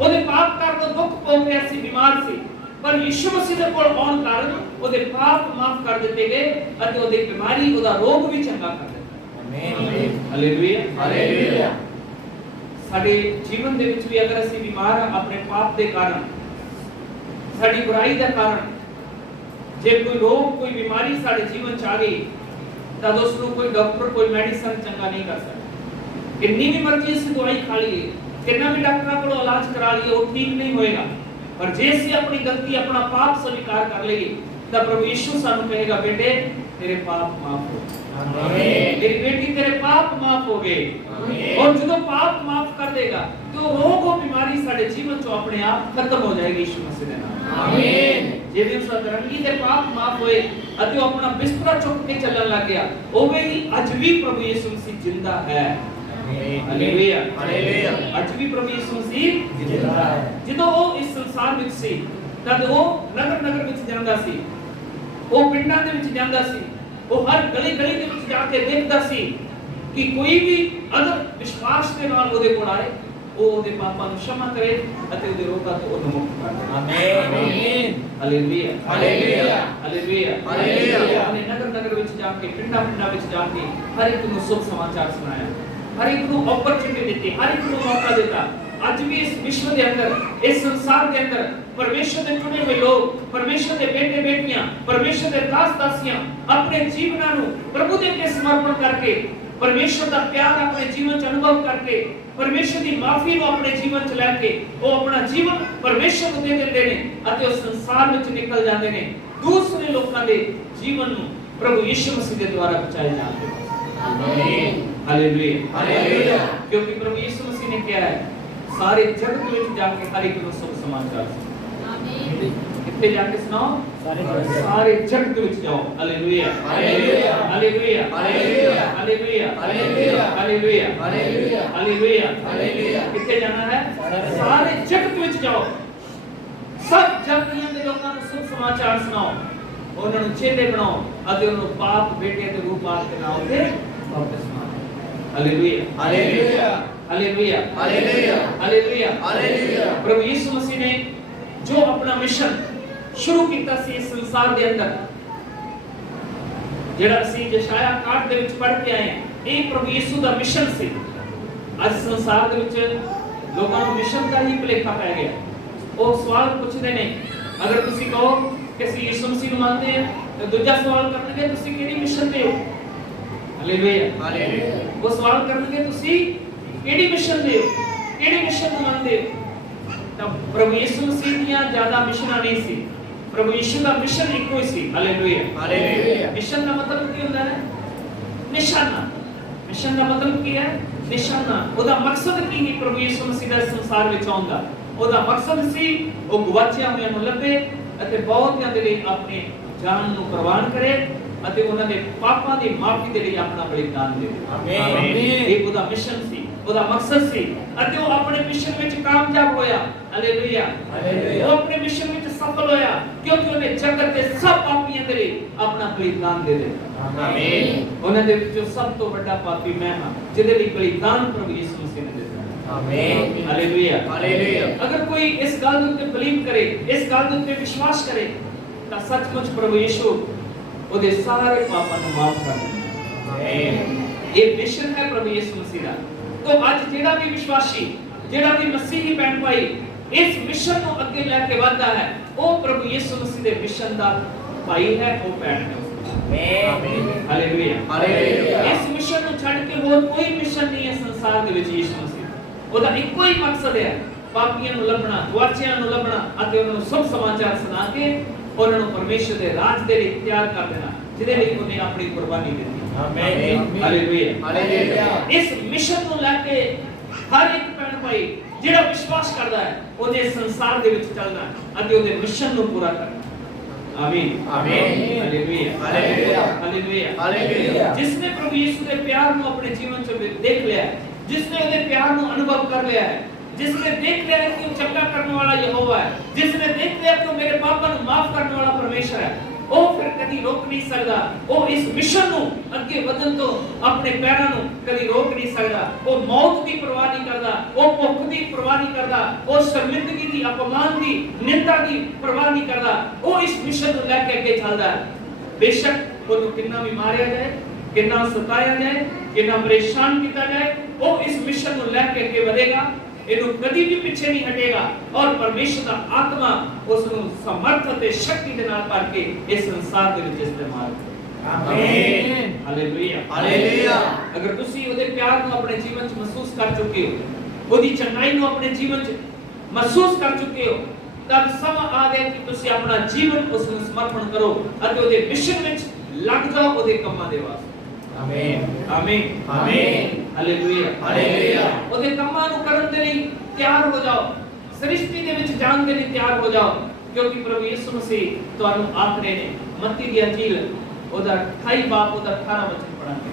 ਉਹਦੇ ਪਾਪ ਕਾਰਨ ਉਹ ਦੁੱਖ ਭੋਗ ਰਿਹਾ ਸੀ ਬਿਮਾਰ ਸੀ ਪਰ ਯਿਸੂ ਮਸੀਹ ਦੇ ਕੋਲ ਆਉਣ ਕਾਰਨ ਉਹਦੇ ਪਾਪ ਮਾਫ ਕਰ ਦਿੱਤੇ ਗਏ ਅਤੇ ਉਹਦੀ ਬਿਮਾਰੀ ਉਹਦਾ ਰੋਗ ਵੀ ਚੰਗਾ ਕਰ ਦਿੱਤਾ। ਆਮੀਨ। Hallelujah hallelujah. ਸਾਡੇ ਜੀਵਨ ਦੇ ਵਿੱਚ ਵੀ ਅਗਰ ਅਸੀਂ ਬਿਮਾਰ ਹਾਂ ਆਪਣੇ ਪਾਪ ਦੇ ਕਾਰਨ ਸਾਡੀ ਬੁਰਾਈ ਦਾ ਕਾਰਨ ਜੇ ਕੋਈ ਰੋਗ ਕੋਈ ਬਿਮਾਰੀ ਸਾਡੇ ਜੀਵਨ 'ਚ ਆ ਗਈ ਤਾਂ ਉਸ ਨੂੰ ਕੋਈ ਡਾਕਟਰ ਕੋਈ ਮੈਡੀਸਨ ਚੰਗਾ ਨਹੀਂ ਕਰ ਸਕਦਾ। ਕਿੰਨੀ ਵੀ ਮਰਜ਼ੀ ਅਸੀਂ ਦਵਾਈ ਖਾ ਲਈਏ ਕਿੰਨਾ ਵੀ ਡਾਕਟਰਾਂ ਕੋਲੋਂ ਇਲਾਜ ਕਰਾ ਲਈਏ ਉਹ ਠੀਕ ਨਹੀਂ ਹੋਏਗਾ। ਪਰ ਜੇ ਅਸੀਂ ਆਪਣੀ ਗਲਤੀ ਆਪਣਾ ਪਾਪ ਸਵੀਕਾਰ ਕਰ ਲਈਏ ਤਾਂ ਪ੍ਰਭੂ ਯਿਸੂ ਸਾਨੂੰ ਕਹੇਗਾ ਬੇਟੇ ਤੇਰੇ ਪਾਪ ਮਾਫ ਹੋ ਗਏ। ਆਮੀਨ। ਮੇਰੀ ਬੇਟੀ ਤੇਰੇ ਪਾਪ ਮਾਫ ਹੋ ਗਏ। ਆਮੀਨ। और ਜਦੋਂ ਪਾਪ ਮਾਫ ਕਰ ਦੇਗਾ तो रोग और बीमारी ਸਾਡੇ ਜੀਵਨ ਚੋਂ ਆਪਣੇ ਆਪ ਖਤਮ ਹੋ ਜਾਏਗੀ ਯਿਸੂ ਮਸੀਹ ਦੇ ਨਾਮ। ਆਮੀਨ। ਜਿਵੇਂ ਉਸ ਅਧਰੰਗੀ ਦੇ ਪਾਪ ਮਾਫ ਹੋਏ ਅਤੇ ਉਹ ਆਪਣਾ ਬਿਸਤਰਾ ਚੁੱਕ ਕੇ ਚੱਲਣ ਲੱਗ ਗਿਆ ਉਵੇਂ ਹੀ ਅੱਜ ਵੀ ਪ੍ਰਭੂ ਯਿਸੂ ਮਸੀਹ ਜਿੰਦਾ ਹੈ। Hallelujah hallelujah. ਅੱਜ ਵੀ ਪ੍ਰਭੂ ਯਿਸੂ ਮਸੀਹ ਜਿੰਦਾ ਹੈ। ਜਦੋਂ ਉਹ ਇਸ ਸੰਸਾਰ ਵਿੱਚ ਸੀ ਤਦ ਉਹ ਨਗਰ ਵਿੱਚ ਜਾਂਦਾ ਸੀ ਉਹ ਪਿੰਡਾਂ ਦੇ ਵਿੱਚ ਜਾਂਦਾ ਸੀ ਉਹ ਹਰ ਗਲੀ ਦੇ ਵਿੱਚ ਜਾ ਕੇ ਦੇਖਦਾ ਸੀ ਕਿ ਕੋਈ ਵੀ ਅਗਰ ਵਿਸ਼ਵਾਸ ਦੇ ਨਾਲ ਉਹਦੇ ਕੋਲ ਆਏ ਉਹ ਉਹਦੇ ਪਾਪਾਂ ਨੂੰ क्षमा ਕਰੇ ਅਤੇ ਉਹਦੇ ਰੋਗਾਂ ਤੋਂ ਉਹਨੂੰ ਮੁਕਤ ਕਰ ਦੇ। ਆਮੀਨ। Hallelujah hallelujah. Hallelujah hallelujah. ਉਹਨੇ ਨਗਰ ਵਿੱਚ ਜਾ ਕੇ ਪਿੰਡਾਂ ਵਿੱਚ ਜਾ ਕੇ ਹਰ ਇੱਕ ਨੂੰ ਸੁਭ ਸਮਾਚਾਰ ਸੁਣਾਇਆ ਹਰ ਇੱਕ ਨੂੰ ਓਪਰਚੁਨਿਟੀ ਦਿੱਤੀ ਹਰ ਇੱਕ ਨੂੰ ਮੌਕਾ ਦਿੱਤਾ। ਅੱਜ ਵੀ ਇਸ ਵਿਸ਼ਵ ਦੇ ਅੰਦਰ ਇਸ ਸੰਸਾਰ ਦੇ ਅੰਦਰ ਪਰਮੇਸ਼ਰ ਦੇ ਚੁਣੇ ਹੋਏ ਲੋਕ ਪਰਮੇਸ਼ਰ ਦੇ ਬੇਟੇ ਬੇਟੀਆਂ ਪਰਮੇਸ਼ਰ ਦੇ ਦਾਸ ਦਾਸੀਆਂ ਆਪਣੇ ਜੀਵਨਾਂ ਨੂੰ ਪ੍ਰਭੂ ਦੇ ਅੱਗੇ ਸਮਰਪਣ ਕਰਕੇ ਪਰਮੇਸ਼ਰ ਦਾ ਪਿਆਰ ਆਪਣੇ ਜੀਵਨ 'ਚ ਅਨੁਭਵ ਕਰਕੇ ਪਰਮੇਸ਼ਰ ਦੀ ਮਾਫੀ ਨੂੰ ਆਪਣੇ ਜੀਵਨ 'ਚ ਲੈ ਕੇ ਉਹ ਆਪਣਾ ਜੀਵਨ ਪਰਮੇਸ਼ਰ ਨੂੰ ਦੇ ਦਿੰਦੇ ਨੇ ਅਤੇ ਉਸ ਸੰਸਾਰ ਵਿੱਚ ਨਿਕਲ ਜਾਂਦੇ ਨੇ ਦੂਸਰੇ ਲੋਕਾਂ ਦੇ ਜੀਵਨ ਨੂੰ ਪ੍ਰਭੂ ਯਿਸੂ ਮਸੀਹ ਦੇ ਦੁਆਰਾ ਬਚਾਏ ਜਾਂਦੇ ਨੇ। ਆਮੀਨ। Hallelujah hallelujah. ਕਿਉਂਕਿ ਪ੍ਰਭੂ ਯਿਸੂ ਮਸੀਹ ਨੇ ਕਿਹਾ ਹੈ ਸਾਰੇ ਜਗਤ ਵਿੱਚ ਜਾ ਕੇ ਹਰ ਇੱਕ ਨੂੰ ਸੁਭ ਸਮਾਚਾਰ ਸੁਣਾਓ। ਆਮੀਨ। ਕਿੱਥੇ ਜਾ ਕੇ ਸੁਣਾਓ ਸਾਰੇ ਜਗਤ ਵਿੱਚ ਜਾਓ। Hallelujah hallelujah. Hallelujah hallelujah. Hallelujah hallelujah. Hallelujah hallelujah. Hallelujah hallelujah. ਕਿੱਥੇ ਜਾਣਾ ਹੈ ਸਾਰੇ ਜਗਤ ਵਿੱਚ ਜਾਓ ਸਭ ਜਾਤੀਆਂ ਦੇ ਲੋਕਾਂ ਨੂੰ ਸੁਭ ਸਮਾਚਾਰ ਸੁਣਾਓ ਉਹਨਾਂ ਨੂੰ ਚੇਲੇ ਬਣਾਓ ਅਤੇ ਉਹਨਾਂ ਨੂੰ ਪਾਪ ਬੇਟੇ ਦੇ ਰੂਪ ਆਸ ਦੇ ਨਾਮ ਤੇ ਬਪਤਿਸਮਾ ਦਿਓ। Hallelujah hallelujah. Hallelujah hallelujah. Hallelujah hallelujah. ਪ੍ਰਭੂ ਯਿਸੂ ਮਸੀਹ ਨੇ ਜੋ ਆਪਣਾ ਮਿਸ਼ਨ ਸ਼ੁਰੂ ਕੀਤਾ ਸੀ ਇਸ ਸੰਸਾਰ ਦੇ ਅੰਦਰ ਜਿਹੜਾ ਅਸੀਂ ਯਸ਼ਾਇਆ 61 ਦੇ ਵਿੱਚ ਪੜ੍ਹ ਕੇ ਆਏ ਹਾਂ ਇਹ ਪ੍ਰਭੂ ਯਿਸੂ ਦਾ ਮਿਸ਼ਨ ਸੀ। ਅੱਜ ਸੰਸਾਰ ਦੇ ਵਿੱਚ ਲੋਕਾਂ ਨੂੰ ਮਿਸ਼ਨ ਦਾ ਹੀ ਭੁਲੇਖਾ ਪੈ ਗਿਆ। ਉਹ ਸਵਾਲ ਪੁੱਛਦੇ ਨੇ ਅਗਰ ਤੁਸੀਂ ਕਹੋ ਕਿ ਅਸੀਂ ਯਿਸੂ ਮਸੀਹ ਨੂੰ ਮੰਨਦੇ ਹਾਂ ਤੇ ਦੂਜਾ ਸਵਾਲ ਕਰਨਗੇ ਤੁਸੀਂ ਕਿਹੜੀ ਮਿਸ਼ਨ ਤੇ ਹੋ? ਹਾਲੇਲੂਇਆ। ਹਾਲੇਲੂਇਆ। ਉਹ ਸਵਾਲ ਕਰਨਗੇ ਤੁਸੀਂ ਕਿਹੜੀ ਮਿਸ਼ਨ ਦੇ ਹੋ, ਕਿਹੜੀ ਮਿਸ਼ਨ ਨੂੰ ਮੰਨਦੇ ਹੋ? ਤਾਂ ਪ੍ਰਭੂ ਯਿਸੂ ਮਸੀਹ ਦੀਆਂ ਜ਼ਿਆਦਾ ਮਿਸ਼ਨਾਂ ਨਹੀਂ ਸੀ, ਪ੍ਰਭੂ ਯਿਸੂ ਦਾ ਮਿਸ਼ਨ ਇੱਕੋ ਹੀ ਸੀ। ਹਾਲੇਲੂਇਆ। ਹਾਲੇਲੂਇਆ। ਮਿਸ਼ਨ ਦਾ ਮਤਲਬ ਕੀ ਹੁੰਦਾ ਹੈ? ਨਿਸ਼ਾਨਾ। ਮਿਸ਼ਨ ਦਾ ਮਤਲਬ ਕੀ ਹੈ? ਨਿਸ਼ਾਨਾ। ਉਹਦਾ ਮਕਸਦ ਕੀ ਹੈ? ਪ੍ਰਭੂ ਯਿਸੂ ਮਸੀਹ ਦਾ ਸੰਸਾਰ ਵਿੱਚ ਆਉਂਦਾ, ਉਹਦਾ ਮਕਸਦ ਸੀ ਉਹ ਗਵਾਚਿਆਂ ਹੋਇਆਂ ਨੂੰ ਲੱਭੇ ਅਤੇ ਬਹੁਤਿਆਂ ਦੇ ਲਈ ਆਪਣੀ ਜਾਨ ਨੂੰ ਕੁਰਬਾਨ ਕਰੇ ਅਤੇ ਉਹਨਾਂ ਦੇ ਪਾਪਾਂ ਦੀ ਮਾਫੀ ਦੇ ਲਈ ਆਪਣਾ ਬਲੀਦਾਨ ਦੇਵੇ। ਆਮੀਨ। ਇਹ ਉਹਦਾ ਮਿਸ਼ਨ ਸੀ, ਉਹਦਾ ਮਕਸਦ ਸੀ ਅਤੇ ਉਹ ਆਪਣੇ ਮਿਸ਼ਨ ਵਿੱਚ ਕਾਮਯਾਬ ਹੋਇਆ। ਹਾਲੇਲੂਇਆ। ਹਾਲੇਲੂਇਆ। ਉਹ ਆਪਣੇ ਮਿਸ਼ਨ ਵਿੱਚ ਸਫਲ ਹੋਇਆ ਕਿਉਂਕਿ ਉਹਨੇ ਜਗਤ ਦੇ ਸਭ ਪਾਪੀਆਂ ਦੇ ਲਈ ਆਪਣਾ ਬਲੀਦਾਨ ਦੇ ਦਿੱਤਾ। ਆਮੀਨ। ਉਹਨਾਂ ਦੇ ਵਿੱਚੋਂ ਸਭ ਤੋਂ ਵੱਡਾ ਪਾਪੀ ਮੈਂ ਹਾਂ ਜਿਹਦੇ ਲਈ ਬਲੀਦਾਨ ਪ੍ਰਭੂ ਯਿਸੂ ਮਸੀਹ ਨੇ ਦਿੱਤਾ। ਆਮੀਨ। ਹਾਲੇਲੂਇਆ। ਹਾਲੇਲੂਇਆ। ਅਗਰ ਕੋਈ ਇਸ ਗੱਲ ਦੇ ਉੱਤੇ ਬਲੀਵ ਕਰੇ, ਇਸ ਗੱਲ ਦੇ ਉੱਤੇ ਵਿਸ਼ਵਾਸ ਕਰੇ ਤਾਂ ਸੱਚਮੁੱਚ ਪ੍ਰਭੂ ਯਿਸੂ ਉਹਦੇ ਸਾਰੇ ਪਾਪਾਂ ਨੂੰ ਮਾਫ ਕਰ ਦਿੰਦਾ। ਆਮੀਨ। ਇਹ ਮਿਸ਼ਨ ਹੈ ਪ੍ਰਭੂ ਯਿਸੂ ਮਸੀਹ ਦਾ। तो ਅੱਜ ਜਿਹੜਾ ਵੀ ਵਿਸ਼ਵਾਸੀ, ਜਿਹੜਾ ਵੀ ਮਸੀਹੀ ਭੈਣ ਭਾਈ ਇਸ ਮਿਸ਼ਨ ਨੂੰ ਅੱਗੇ ਲੈ ਕੇ ਵਧਦਾ ਹੈ ਉਹ ਪ੍ਰਭੂ ਯਿਸੂ ਮਸੀਹ ਦੇ ਮਿਸ਼ਨ ਦਾ ਭਾਈ ਹੈ, ਉਹ ਭੈਣ ਹੈ। ਆਮੀਨ। ਹਾਲੇਲੂਇਆ। ਹਾਲੇਲੂਇਆ। ਇਸ ਮਿਸ਼ਨ ਨੂੰ ਛੱਡ ਕੇ ਹੋਰ ਕੋਈ ਮਿਸ਼ਨ ਨਹੀਂ ਹੈ ਸੰਸਾਰ ਦੇ ਵਿੱਚ ਯਿਸੂ ਮਸੀਹ। ਉਹਦਾ ਇੱਕੋ ਹੀ ਮਕਸਦ ਹੈ ਪਾਪੀਆਂ ਨੂੰ ਲੱਭਣਾ, ਗਵਾਚਿਆਂ ਨੂੰ ਲੱਭਣਾ ਅਤੇ ਉਹਨਾਂ ਨੂੰ ਸੁਭ ਸਮਾਚਾਰ ਸੁਣਾ ਕੇ ਉਹਨਾਂ ਨੂੰ ਪਰਮੇਸ਼ਰ ਦੇ ਰਾਜ ਦੇ ਲਈ ਤਿਆਰ ਕਰ ਦੇਣਾ ਜਿਹਦੇ ਲਈ ਉਹਨੇ ਆਪਣੀ ਕੁਰਬਾਨੀ ਦਿੱਤੀ। ਆਮੀਨ। ਹਾਲੇਲੂਇਆ। ਹਾਲੇਲੂਇਆ। ਇਸ ਮਿਸ਼ਨ ਨੂੰ ਲੈ ਕੇ ਹਰ ਇੱਕ ਭੈਣ ਭਾਈ ਜਿਹੜਾ ਵਿਸ਼ਵਾਸ ਕਰਦਾ ਹੈ ਉਹਨੇ ਸੰਸਾਰ ਦੇ ਵਿੱਚ ਚੱਲਣਾ ਅਤੇ ਉਹਦੇ ਮਿਸ਼ਨ ਨੂੰ ਪੂਰਾ ਕਰਨਾ। ਆਮੀਨ। ਆਮੀਨ। ਹਾਲੇਲੂਇਆ। ਹਾਲੇਲੂਇਆ। ਹਾਲੇਲੂਇਆ। ਹਾਲੇਲੂਇਆ। ਜਿਸਨੇ ਪ੍ਰਭੂ ਯਿਸੂ ਦੇ ਪਿਆਰ ਨੂੰ ਆਪਣੇ ਜੀਵਨ 'ਚ ਦੇਖ ਲਿਆ ਹੈ, ਜਿਸਨੇ ਉਹਦੇ ਪਿਆਰ ਨੂੰ ਅਨੁਭਵ ਕਰ ਲਿਆ ਹੈ, जिसने देख लिया है कि वो चंगा करने वाला यहोवा है, जिसने देख लिया कि वो मेरे पापों को माफ करने वाला परमेश्वर है, वो फिर कभी रोक नहीं सकता। वो इस मिशन ਨੂੰ ਅੱਗੇ ਵਧਣ ਤੋਂ ਆਪਣੇ ਪੈਰਾਂ ਨੂੰ ਕਦੀ ਰੋਕ ਨਹੀਂ ਸਕਦਾ। ਉਹ ਮੌਤ ਦੀ ਪਰਵਾਹ ਨਹੀਂ ਕਰਦਾ, ਉਹ ਭੁੱਖ ਦੀ ਪਰਵਾਹ ਨਹੀਂ ਕਰਦਾ, ਉਹ ਸ਼ਰਮਿੰਦਗੀ ਦੀ, ਅਪਮਾਨ ਦੀ, ਨਿੰਦਾ ਦੀ ਪਰਵਾਹ ਨਹੀਂ ਕਰਦਾ। ਉਹ ਇਸ ਮਿਸ਼ਨ ਨੂੰ ਲੈ ਕੇ ਅੱਗੇ ਚੱਲਦਾ ਹੈ। ਬੇਸ਼ੱਕ ਉਹਨੂੰ ਕਿੰਨਾ ਵੀ ਮਾਰਿਆ ਜਾਏ, ਕਿੰਨਾ ਸਤਾਇਆ ਜਾਏ, ਕਿੰਨਾ ਪਰੇਸ਼ਾਨ ਕੀਤਾ ਜਾਏ, ਉਹ ਇਸ ਮਿਸ਼ਨ ਨੂੰ ਲੈ ਕੇ ਅੱਗੇ ਵਧੇਗਾ। ਇਹਨੂੰ ਕਦੀ ਵੀ ਪਿੱਛੇ ਨਹੀਂ ਹਟੇਗਾ ਔਰ ਪਰਮੇਸ਼ਰ ਦਾ ਆਤਮਾ ਉਸ ਨੂੰ ਸਮਰਥ ਅਤੇ ਸ਼ਕਤੀ ਦੇ ਨਾਲ ਭਰ ਕੇ ਇਸ ਸੰਸਾਰ ਦੇ ਵਿੱਚ ਇਸਤੇਮਾਲ ਕਰੇਗਾ। ਆਮੀਨ। ਹਾਲੇਲੂਇਆ। ਹਾਲੇਲੂਇਆ। ਅਗਰ ਤੁਸੀਂ ਉਹਦੇ ਪਿਆਰ ਨੂੰ ਆਪਣੇ ਜੀਵਨ 'ਚ ਮਹਿਸੂਸ ਕਰ ਚੁੱਕੇ ਹੋ, ਉਹਦੀ ਚੰਗਾਈ ਨੂੰ ਆਪਣੇ ਜੀਵਨ 'ਚ ਮਹਿਸੂਸ ਕਰ ਚੁੱਕੇ ਹੋ, ਤਾਂ ਸਮਾਂ ਆ ਗਿਆ ਕਿ ਤੁਸੀਂ ਆਪਣਾ ਜੀਵਨ ਉਸ ਨੂੰ ਸਮਰਪਣ ਕਰੋ ਅਤੇ ਉਹਦੇ ਮਿਸ਼ਨ ਵਿੱਚ ਲੱਗ ਜਾਓ, ਉਹਦੇ ਕੰਮਾਂ ਦੇ ਵਾਸਤੇ। ਆਮੀਨ। ਆਮੀਨ। ਆਮੀਨ। ਹਾਲੇਲੂਇਆ। ਹਾਲੇਲੂਇਆ। ਉਹਦੇ ਕੰਮਾਂ ਨੂੰ ਕਰਨ ਦੇ ਲਈ ਤਿਆਰ ਹੋ ਜਾਓ, ਸ੍ਰਿਸ਼ਟੀ ਦੇ ਵਿੱਚ ਜਾਣ ਦੇ ਲਈ ਤਿਆਰ ਹੋ ਜਾਓ ਕਿਉਂਕਿ ਪ੍ਰਭੂ ਯਿਸੂ ਮਸੀਹ ਤੁਹਾਨੂੰ ਆਖਦੇ ਨੇ ਮੱਤੀ ਦੀ ਅੰਜੀਲ ਉਹਦਾ 28 ਬਾਬ ਉਹਦਾ 18 ਵਚਨ ਪੜ੍ਹਾਂਗੇ।